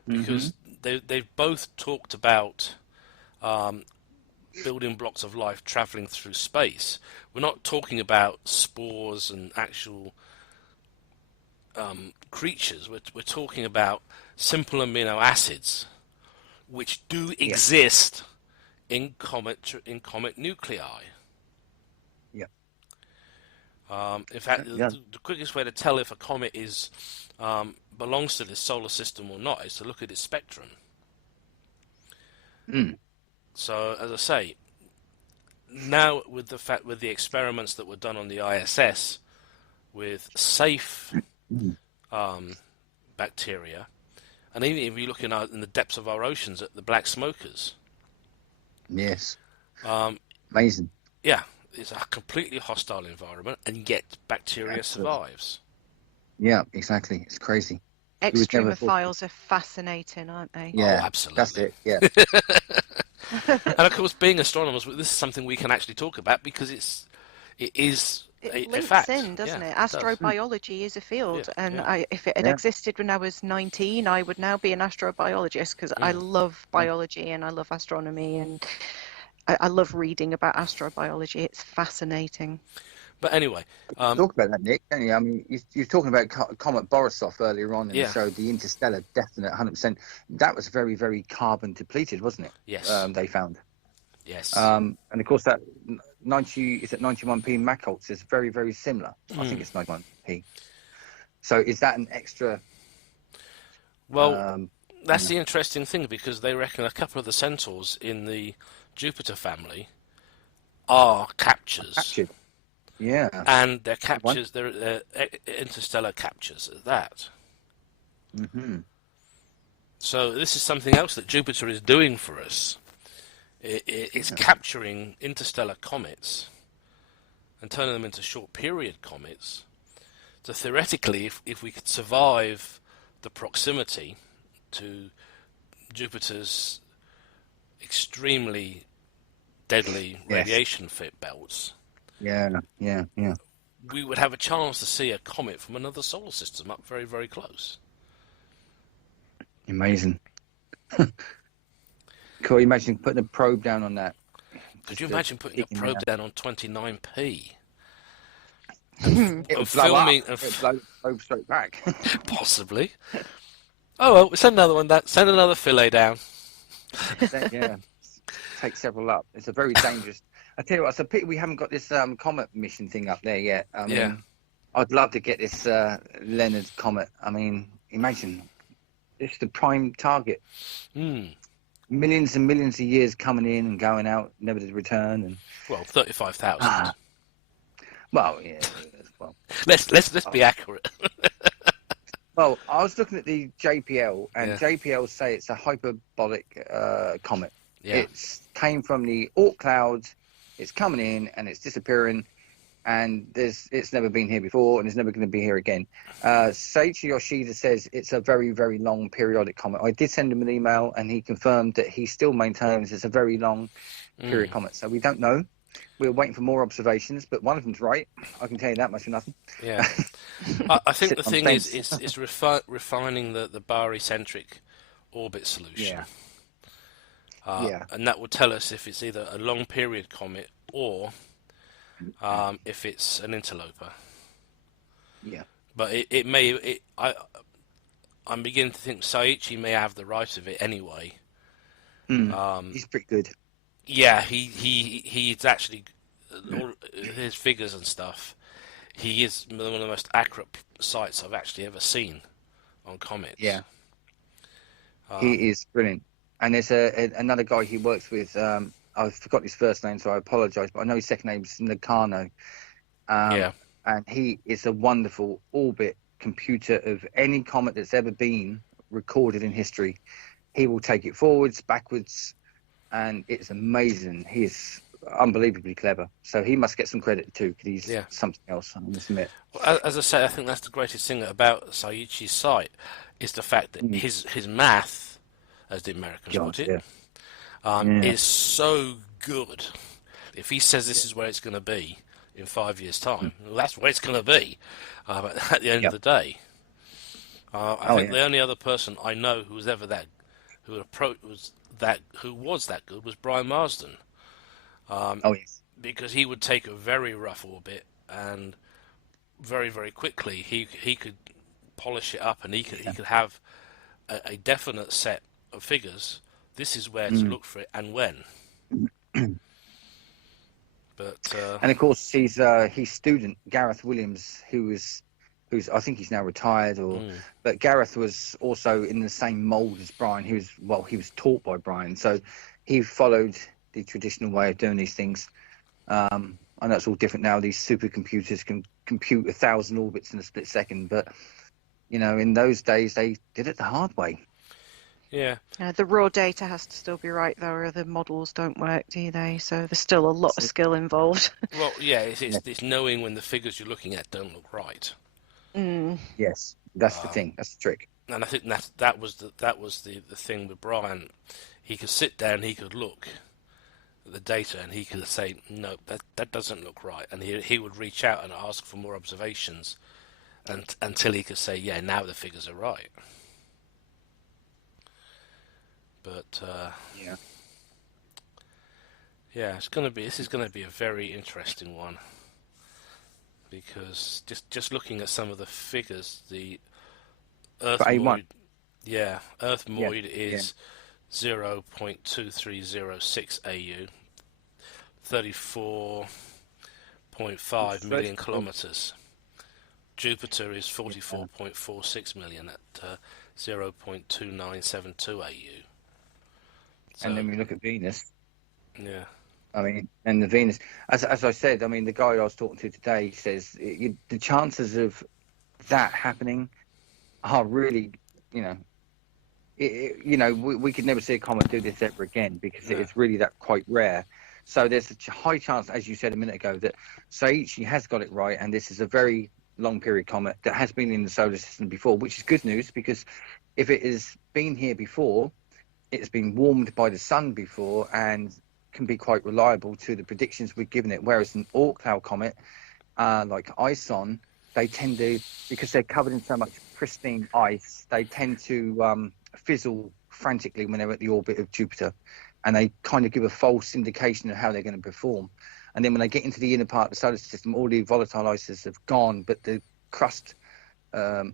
because they've both talked about building blocks of life traveling through space. We're not talking about spores and actual creatures. We're talking about simple amino acids, which do exist in comet nuclei. Yeah. In fact, the quickest way to tell if a comet is belongs to this solar system or not is to look at its spectrum. So, as I say, now with the experiments that were done on the ISS with safe bacteria, and even if you're looking out in the depths of our oceans at the black smokers, amazing. Yeah, it's a completely hostile environment, and yet bacteria survives. Yeah, exactly. It's crazy. Extremophiles are fascinating, aren't they? Yeah, oh, absolutely. That's it. Yeah. And of course, being astronomers, this is something we can actually talk about because it is a links fact. in, doesn't it? Astrobiology is a field, and if it had existed when I was 19, I would now be an astrobiologist because I love biology and I love astronomy and I love reading about astrobiology. It's fascinating. But anyway, talk about that, Nick. Don't you? I mean, you're talking about Comet Borisov earlier on in the show, the interstellar definite 100%. That was very, very carbon depleted, wasn't it? Yes. They found. Yes. And of course, that 91p Macolts is very, very similar. I think it's 91p. So is that an extra? Well, that's the interesting thing because they reckon a couple of the Centaurs in the Jupiter family are captures. Captured. Yeah. And they're captures, they're interstellar captures at that. So this is something else that Jupiter is doing for us. It's capturing interstellar comets and turning them into short period comets. So theoretically, if we could survive the proximity to Jupiter's extremely deadly radiation fit belts, we would have a chance to see a comet from another solar system up very, very close. Amazing. Could you imagine putting a probe down on that? Could you imagine putting a probe down on 29p? It would blow up. It would blow straight back. Possibly. Oh well, send another one down. Send another fillet down. Yeah. Take several up. It's a very dangerous. I tell you what, it's a pity we haven't got this comet mission thing up there yet. I mean, I'd love to get this Leonard comet. I mean, imagine it's the prime target. Millions and millions of years coming in and going out, never to return. And 35,000. Well, yeah. Well, let's be accurate. Well, I was looking at the JPL, and JPL say it's a hyperbolic comet. Yeah. It came from the Oort clouds. It's coming in and it's disappearing, and it's never been here before, and it's never going to be here again. Seiichi Yoshida says it's a very, very long periodic comet. I did send him an email, and he confirmed that he still maintains it's a very long period comet. So we don't know. We're waiting for more observations, but one of them's right. I can tell you that much for nothing. Yeah, I think the thing is refining the barycentric orbit solution. And that will tell us if it's either a long period comet or if it's an interloper. Yeah. But I'm beginning to think Seiichi may have the right of it anyway. He's pretty good. Yeah, he's actually all his figures and stuff. He is one of the most accurate sights I've actually ever seen on comets. Yeah, he is brilliant. And there's another guy he works with. I forgot his first name, so I apologise, but I know his second name is Nakano. Yeah. And he is a wonderful orbit computer of any comet that's ever been recorded in history. He will take it forwards, backwards, and it's amazing. He is unbelievably clever. So he must get some credit too, because he's something else, I must admit. Well, as I say, I think that's the greatest thing about Saiichi's site is the fact that his math, as the Americans put it, is so good. If he says this is where it's going to be in 5 years' time, well, that's where it's going to be at the end of the day. I think the only other person I know who was ever who was that good was Brian Marsden. Because he would take a very rough orbit and very, very quickly he could polish it up, and he could have a definite set of figures. This is where to look for it and when. But and of course his student Gareth Williams, who's I think he's now retired, but Gareth was also in the same mould as Brian. He was taught by Brian, so he followed the traditional way of doing these things. I know it's all different now. These supercomputers can compute 1,000 orbits in a split second, but in those days they did it the hard way. Yeah. The raw data has to still be right, though, or the models don't work, do they? So there's still a lot of skill involved. Well, yeah, it's knowing when the figures you're looking at don't look right. Yes, that's the thing. That's the trick. And I think that was the thing with Brian. He could sit down, he could look at the data, and he could say, no, that doesn't look right. And he would reach out and ask for more observations, until he could say, yeah, now the figures are right. But this is going to be a very interesting one, because just looking at some of the figures, the Earth moid, Earth moid is 0.2306 AU, 34.5 million kilometers. Jupiter is 44.46 million at 0.2972 AU. So, and then we look at Venus. Yeah. I mean, and the Venus, as I said, I mean, the guy I was talking to today says the chances of that happening are really, we could never see a comet do this ever again, because it's really that quite rare. So there's a high chance, as you said a minute ago, that Saiichi has got it right, and this is a very long period comet that has been in the solar system before, which is good news, because if it has been here before, it's been warmed by the sun before and can be quite reliable to the predictions we've given it. Whereas an Oort cloud comet, like Ison, they tend to, because they're covered in so much pristine ice, they tend to fizzle frantically when they're at the orbit of Jupiter, and they kind of give a false indication of how they're going to perform. And then when they get into the inner part of the solar system, all the volatile ices have gone, but the crust of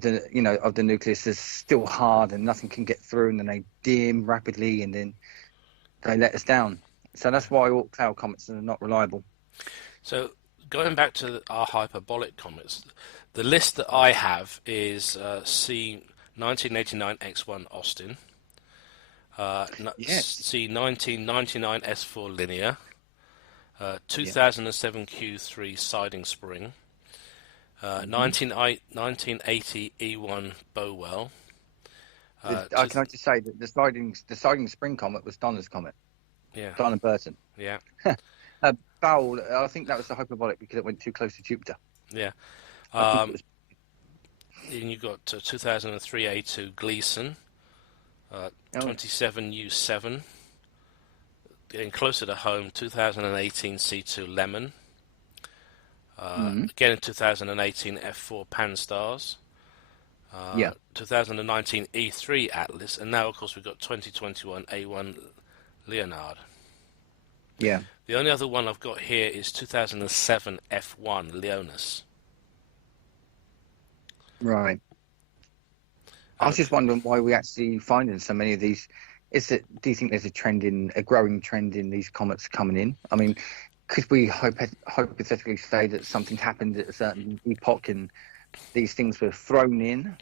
the nucleus is still hard, and nothing can get through, and then they dim rapidly, and then they let us down. So that's why Oort cloud comets are not reliable. So going back to our hyperbolic comets, the list that I have is C 1989 X1 Austin, C 1999 S4 Linear, 2007 Q3 Siding Spring, 1980 E1 Bowell. Can I just say that the siding spring comet was Donner's comet? Yeah. Donner Burton. Yeah. Bowell, I think that was the hyperbolic because it went too close to Jupiter. Yeah. Then you got 2003 A2 Gleason, 27 U7. Getting closer to home, 2018 C2 Lemon. Again in 2018 F4 Pan-STARRS. 2019 E3 Atlas, and now of course we've got 2021 A1 Leonard. Yeah. The only other one I've got here is 2007 F1 Leonis. Right. I was just wondering why we actually finding so many of these Do you think there's a growing trend in these comets coming in? I mean, could we hypothetically say that something happened at a certain epoch and these things were thrown in?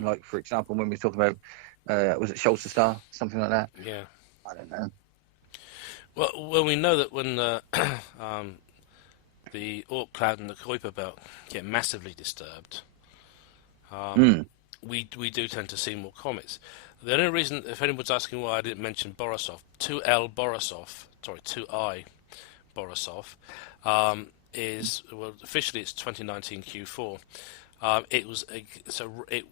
Like, for example, when we were talking about, was it Scholz's star, something like that? Yeah. I don't know. Well, we know that when the Oort cloud and the Kuiper belt get massively disturbed, we do tend to see more comets. The only reason, if anyone's asking why I didn't mention Borisov, 2I Borisov, is, well, officially it's 2019 Q4. It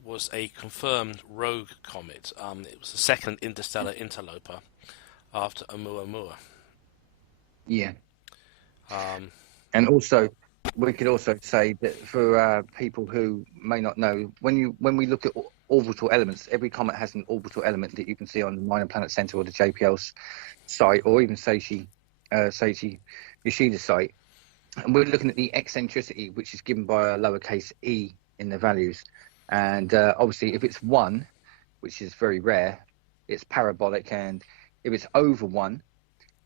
was a confirmed rogue comet. It was the second interstellar interloper after Oumuamua. Yeah. And also, we could also say that for people who may not know, when we look at orbital elements, every comet has an orbital element that you can see on the Minor Planet Center or the JPL site, or even Seiichi Yoshida site. And we're looking at the eccentricity, which is given by a lowercase e in the values. And obviously, if it's 1, which is very rare, it's parabolic. And if it's over 1,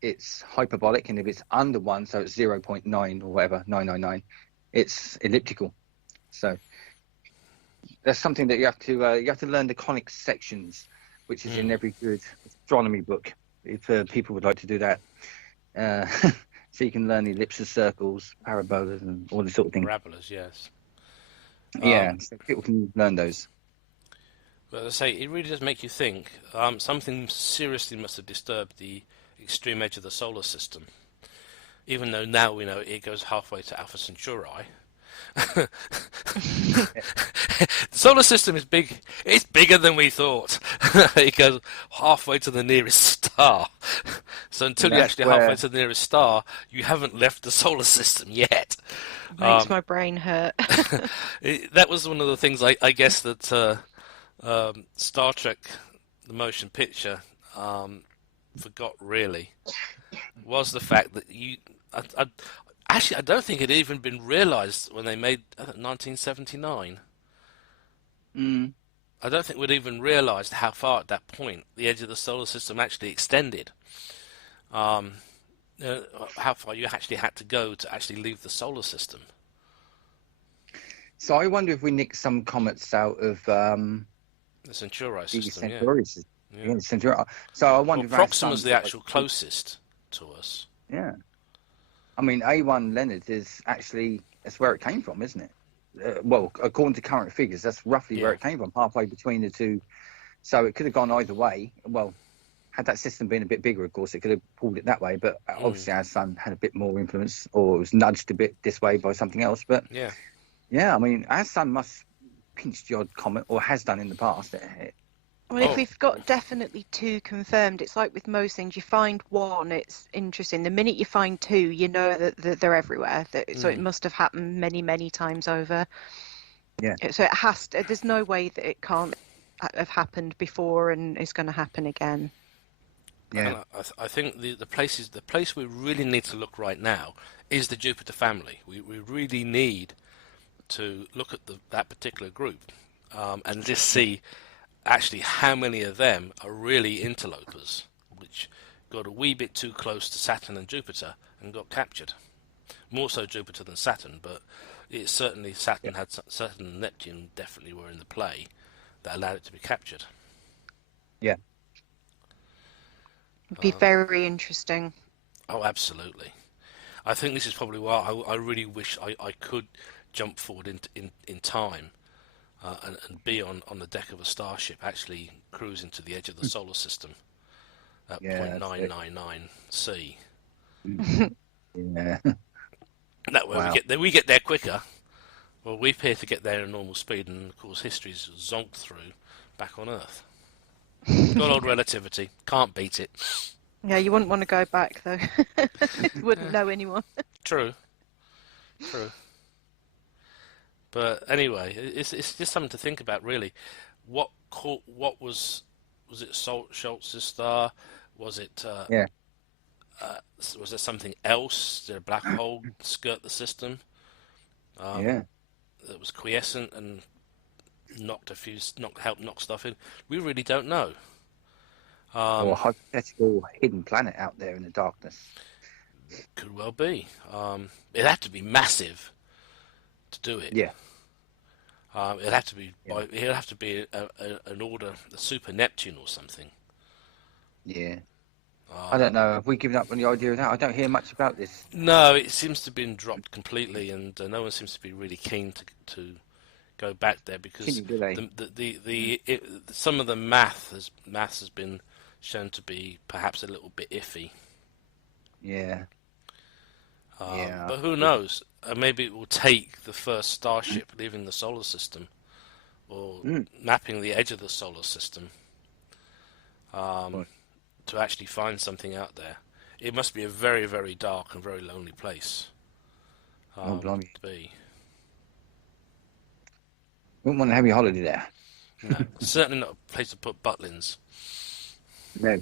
it's hyperbolic. And if it's under 1, so it's 0.9 or whatever, 999, it's elliptical. So that's something that you have to learn the conic sections, which is in every good astronomy book, if people would like to do that. So you can learn the ellipses, circles, parabolas, and all this sort of thing. Parabolas, yes. Yeah, so people can learn those. But as I say, it really does make you think. Something seriously must have disturbed the extreme edge of the solar system. Even though now we know it goes halfway to Alpha Centauri. The solar system is big. It's bigger than we thought. It goes halfway to the nearest star. So until you're actually halfway to the nearest star, you haven't left the solar system yet. Makes my brain hurt. That was one of the things I guess that Star Trek, the motion picture, forgot really, was the fact that actually, I don't think it had even been realised when they made 1979. I don't think we'd even realised how far at that point the edge of the solar system actually extended. How far you actually had to go to actually leave the solar system. So I wonder if we nicked some comets out of the Centauri system. Centauri system. Yeah, Centauri. So I wonder if Proxima's the actual closest to us. Yeah. I mean, A1 Leonard that's where it came from, isn't it? Well, according to current figures, that's roughly where it came from, halfway between the two. So it could have gone either way. Well, had that system been a bit bigger, of course, it could have pulled it that way. But obviously our sun had a bit more influence, or it was nudged a bit this way by something else. But yeah, I mean, our sun must pinch the odd comet, or has done in the past. Well, if we've got definitely 2 confirmed, it's like with most things, you find 1, it's interesting. The minute you find 2, you know that they're everywhere. So it must have happened many, many times over. Yeah. So it has to, there's no way that it can't have happened before and is going to happen again. Yeah. And I think the place we really need to look right now is the Jupiter family. We really need to look at that particular group and just see actually how many of them are really interlopers, which got a wee bit too close to Saturn and Jupiter and got captured. More so Jupiter than Saturn, but it's certainly Saturn and Neptune definitely were in the play that allowed it to be captured. Yeah. It'd be very interesting. Oh, absolutely. I think this is probably why I really wish I could jump forward in time and be on the deck of a starship, actually cruising to the edge of the solar system at 0.999 C. Yeah. That way we get there quicker. Well, we appear to get there at normal speed, and of course history's zonked through back on Earth. Good old relativity. Can't beat it. Yeah, you wouldn't want to go back, though. Wouldn't know anyone. True. But anyway, it's just something to think about, really. What was it Scholz's star? Was it was there something else? Did a black hole skirt the system? That was quiescent and helped knock stuff in. We really don't know. Or a hypothetical hidden planet out there in the darkness. Could well be. It'd have to be massive to do it. Yeah. It'd have to be. Yeah. It'd have to be an order, a super Neptune or something. Yeah. I don't know. Have we given up on the idea of that? I don't hear much about this. No, it seems to have been dropped completely, and no one seems to be really keen to go back there because some of the math has been shown to be perhaps a little bit iffy. Yeah. But who knows? Maybe it will take the first starship leaving the solar system or mapping the edge of the solar system to actually find something out there. It must be a very, very dark and very lonely place to be. Wouldn't want to have your holiday there. No, certainly not a place to put butlins. No.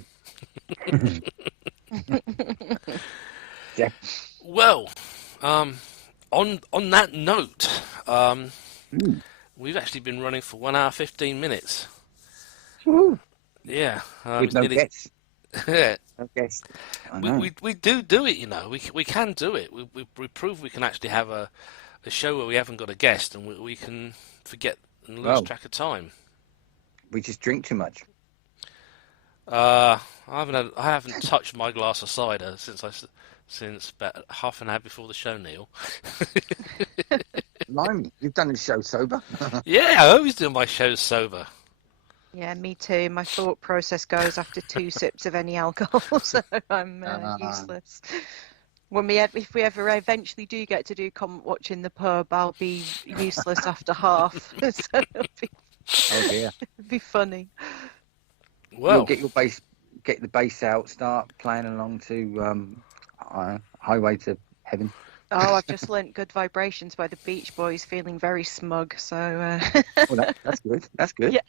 Yeah. Well, on that note, we've actually been running for 1 hour 15 minutes. Woo. Yeah, With no guests. Yeah, No guests. we do it. You know, we can do it. We prove we can actually have a show where we haven't got a guest and we can forget and lose track of time. We just drink too much. I haven't touched my glass of cider since about half an hour before the show, Neil. Blimey, you've done the show sober. Yeah, I always do my shows sober. Yeah, me too. My thought process goes after 2 sips of any alcohol, so I'm useless. If we ever eventually do get to do CometWatch in the pub, I'll be useless after half. So Oh dear. it'll be funny. Well, you'll get the bass out, start playing along to Highway to Heaven. Oh, I've just learnt Good Vibrations by the Beach Boys, feeling very smug. So Well, that's good. That's good. Yeah.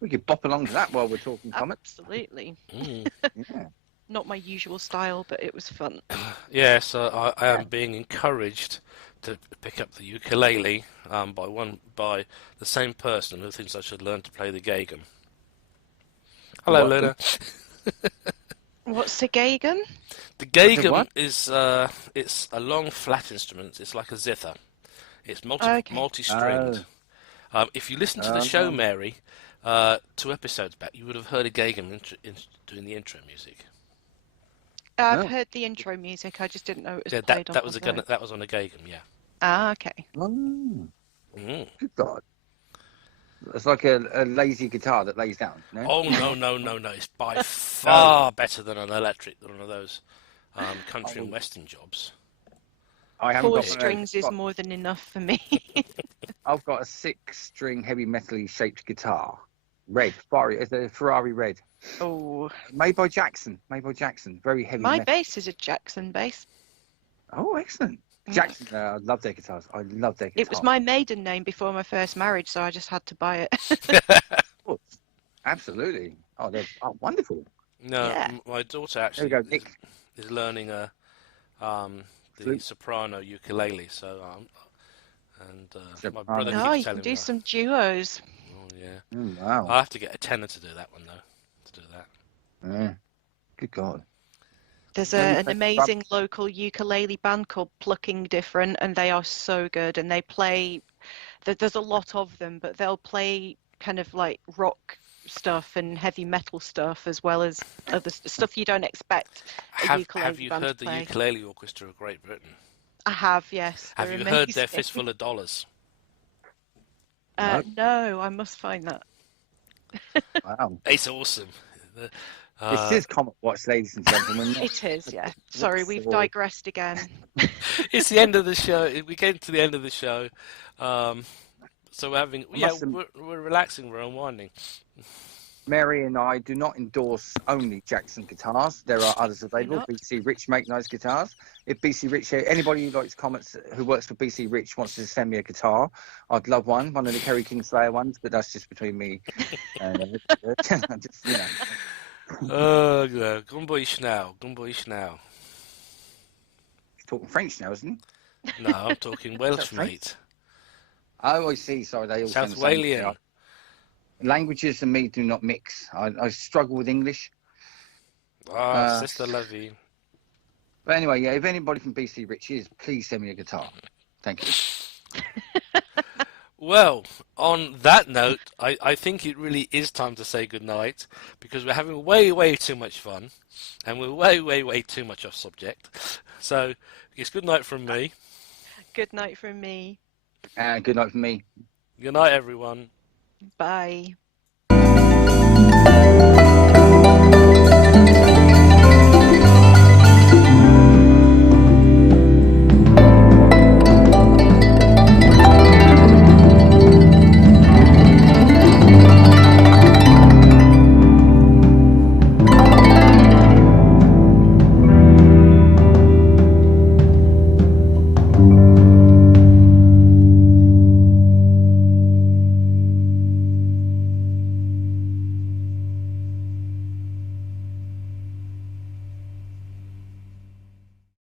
We could bop along to that while we're talking Comets. Absolutely. Yeah. Not my usual style, but it was fun. yeah. So I am being encouraged to pick up the ukulele by the same person who thinks I should learn to play the Gagem. Hello, Luna. What's the Gagan? The Gagem is it's a long flat instrument. It's like a zither. It's multi-stringed. If you listen to the show, Mary, 2 episodes back, you would have heard a Gagem doing the intro music. I've heard the intro music. I just didn't know it was played on. That was on a Gagem. Yeah. Ah, okay. Good God. It's like a lazy guitar that lays down. No? Oh no! It's by far better than an electric, than one of those country and western jobs. I haven't 4 got strings is more than enough for me. I've got a 6-string heavy metal-y shaped guitar. Red. It's a Ferrari red. Oh. Made by Jackson. Very heavy My metal. bass is a Jackson bass. Oh, excellent. Jackson, I love their guitars. It was my maiden name before my first marriage, so I just had to buy it. Absolutely. Oh, they're wonderful. No, Yeah. my daughter actually is learning the soprano ukulele. So my brother keeps telling me. You can do some duos. Oh yeah. Wow. I'll have to get a tenor to do that one though. To do that. Yeah. Good God. There's an amazing local ukulele band called Plucking Different, and they are so good. And they play. There's a lot of them, but they'll play kind of like rock stuff and heavy metal stuff as well as other stuff you don't expect. Have you heard the Ukulele Orchestra of Great Britain? I have, yes. Have you heard their Fistful of Dollars? No, I must find that. Wow. It's awesome. This is CometWatch, ladies and gentlemen. It is, yeah. Sorry, we've digressed again. It's the end of the show. We came to the end of the show. So we're relaxing, we're unwinding. Mary and I do not endorse only Jackson guitars. There are others available. BC Rich make nice guitars. If BC Rich, anybody who likes Comets, who works for BC Rich, wants to send me a guitar, I'd love one of the Kerry Kingslayer ones, but that's just between me and just, you know. Oh, Gumboy Schnau. He's talking French now, isn't he? No, I'm talking Welsh, mate. Oh, I see. Sorry, they all South Walian. Languages and me do not mix. I struggle with English. Sister love you. But anyway, yeah, if anybody from BC Rich is, please send me a guitar. Thank you. Well, on that note, I think it really is time to say goodnight because we're having way too much fun and we're way too much off subject. So it's good night from me. Good night from me. Good night from me. Good night, everyone. Bye.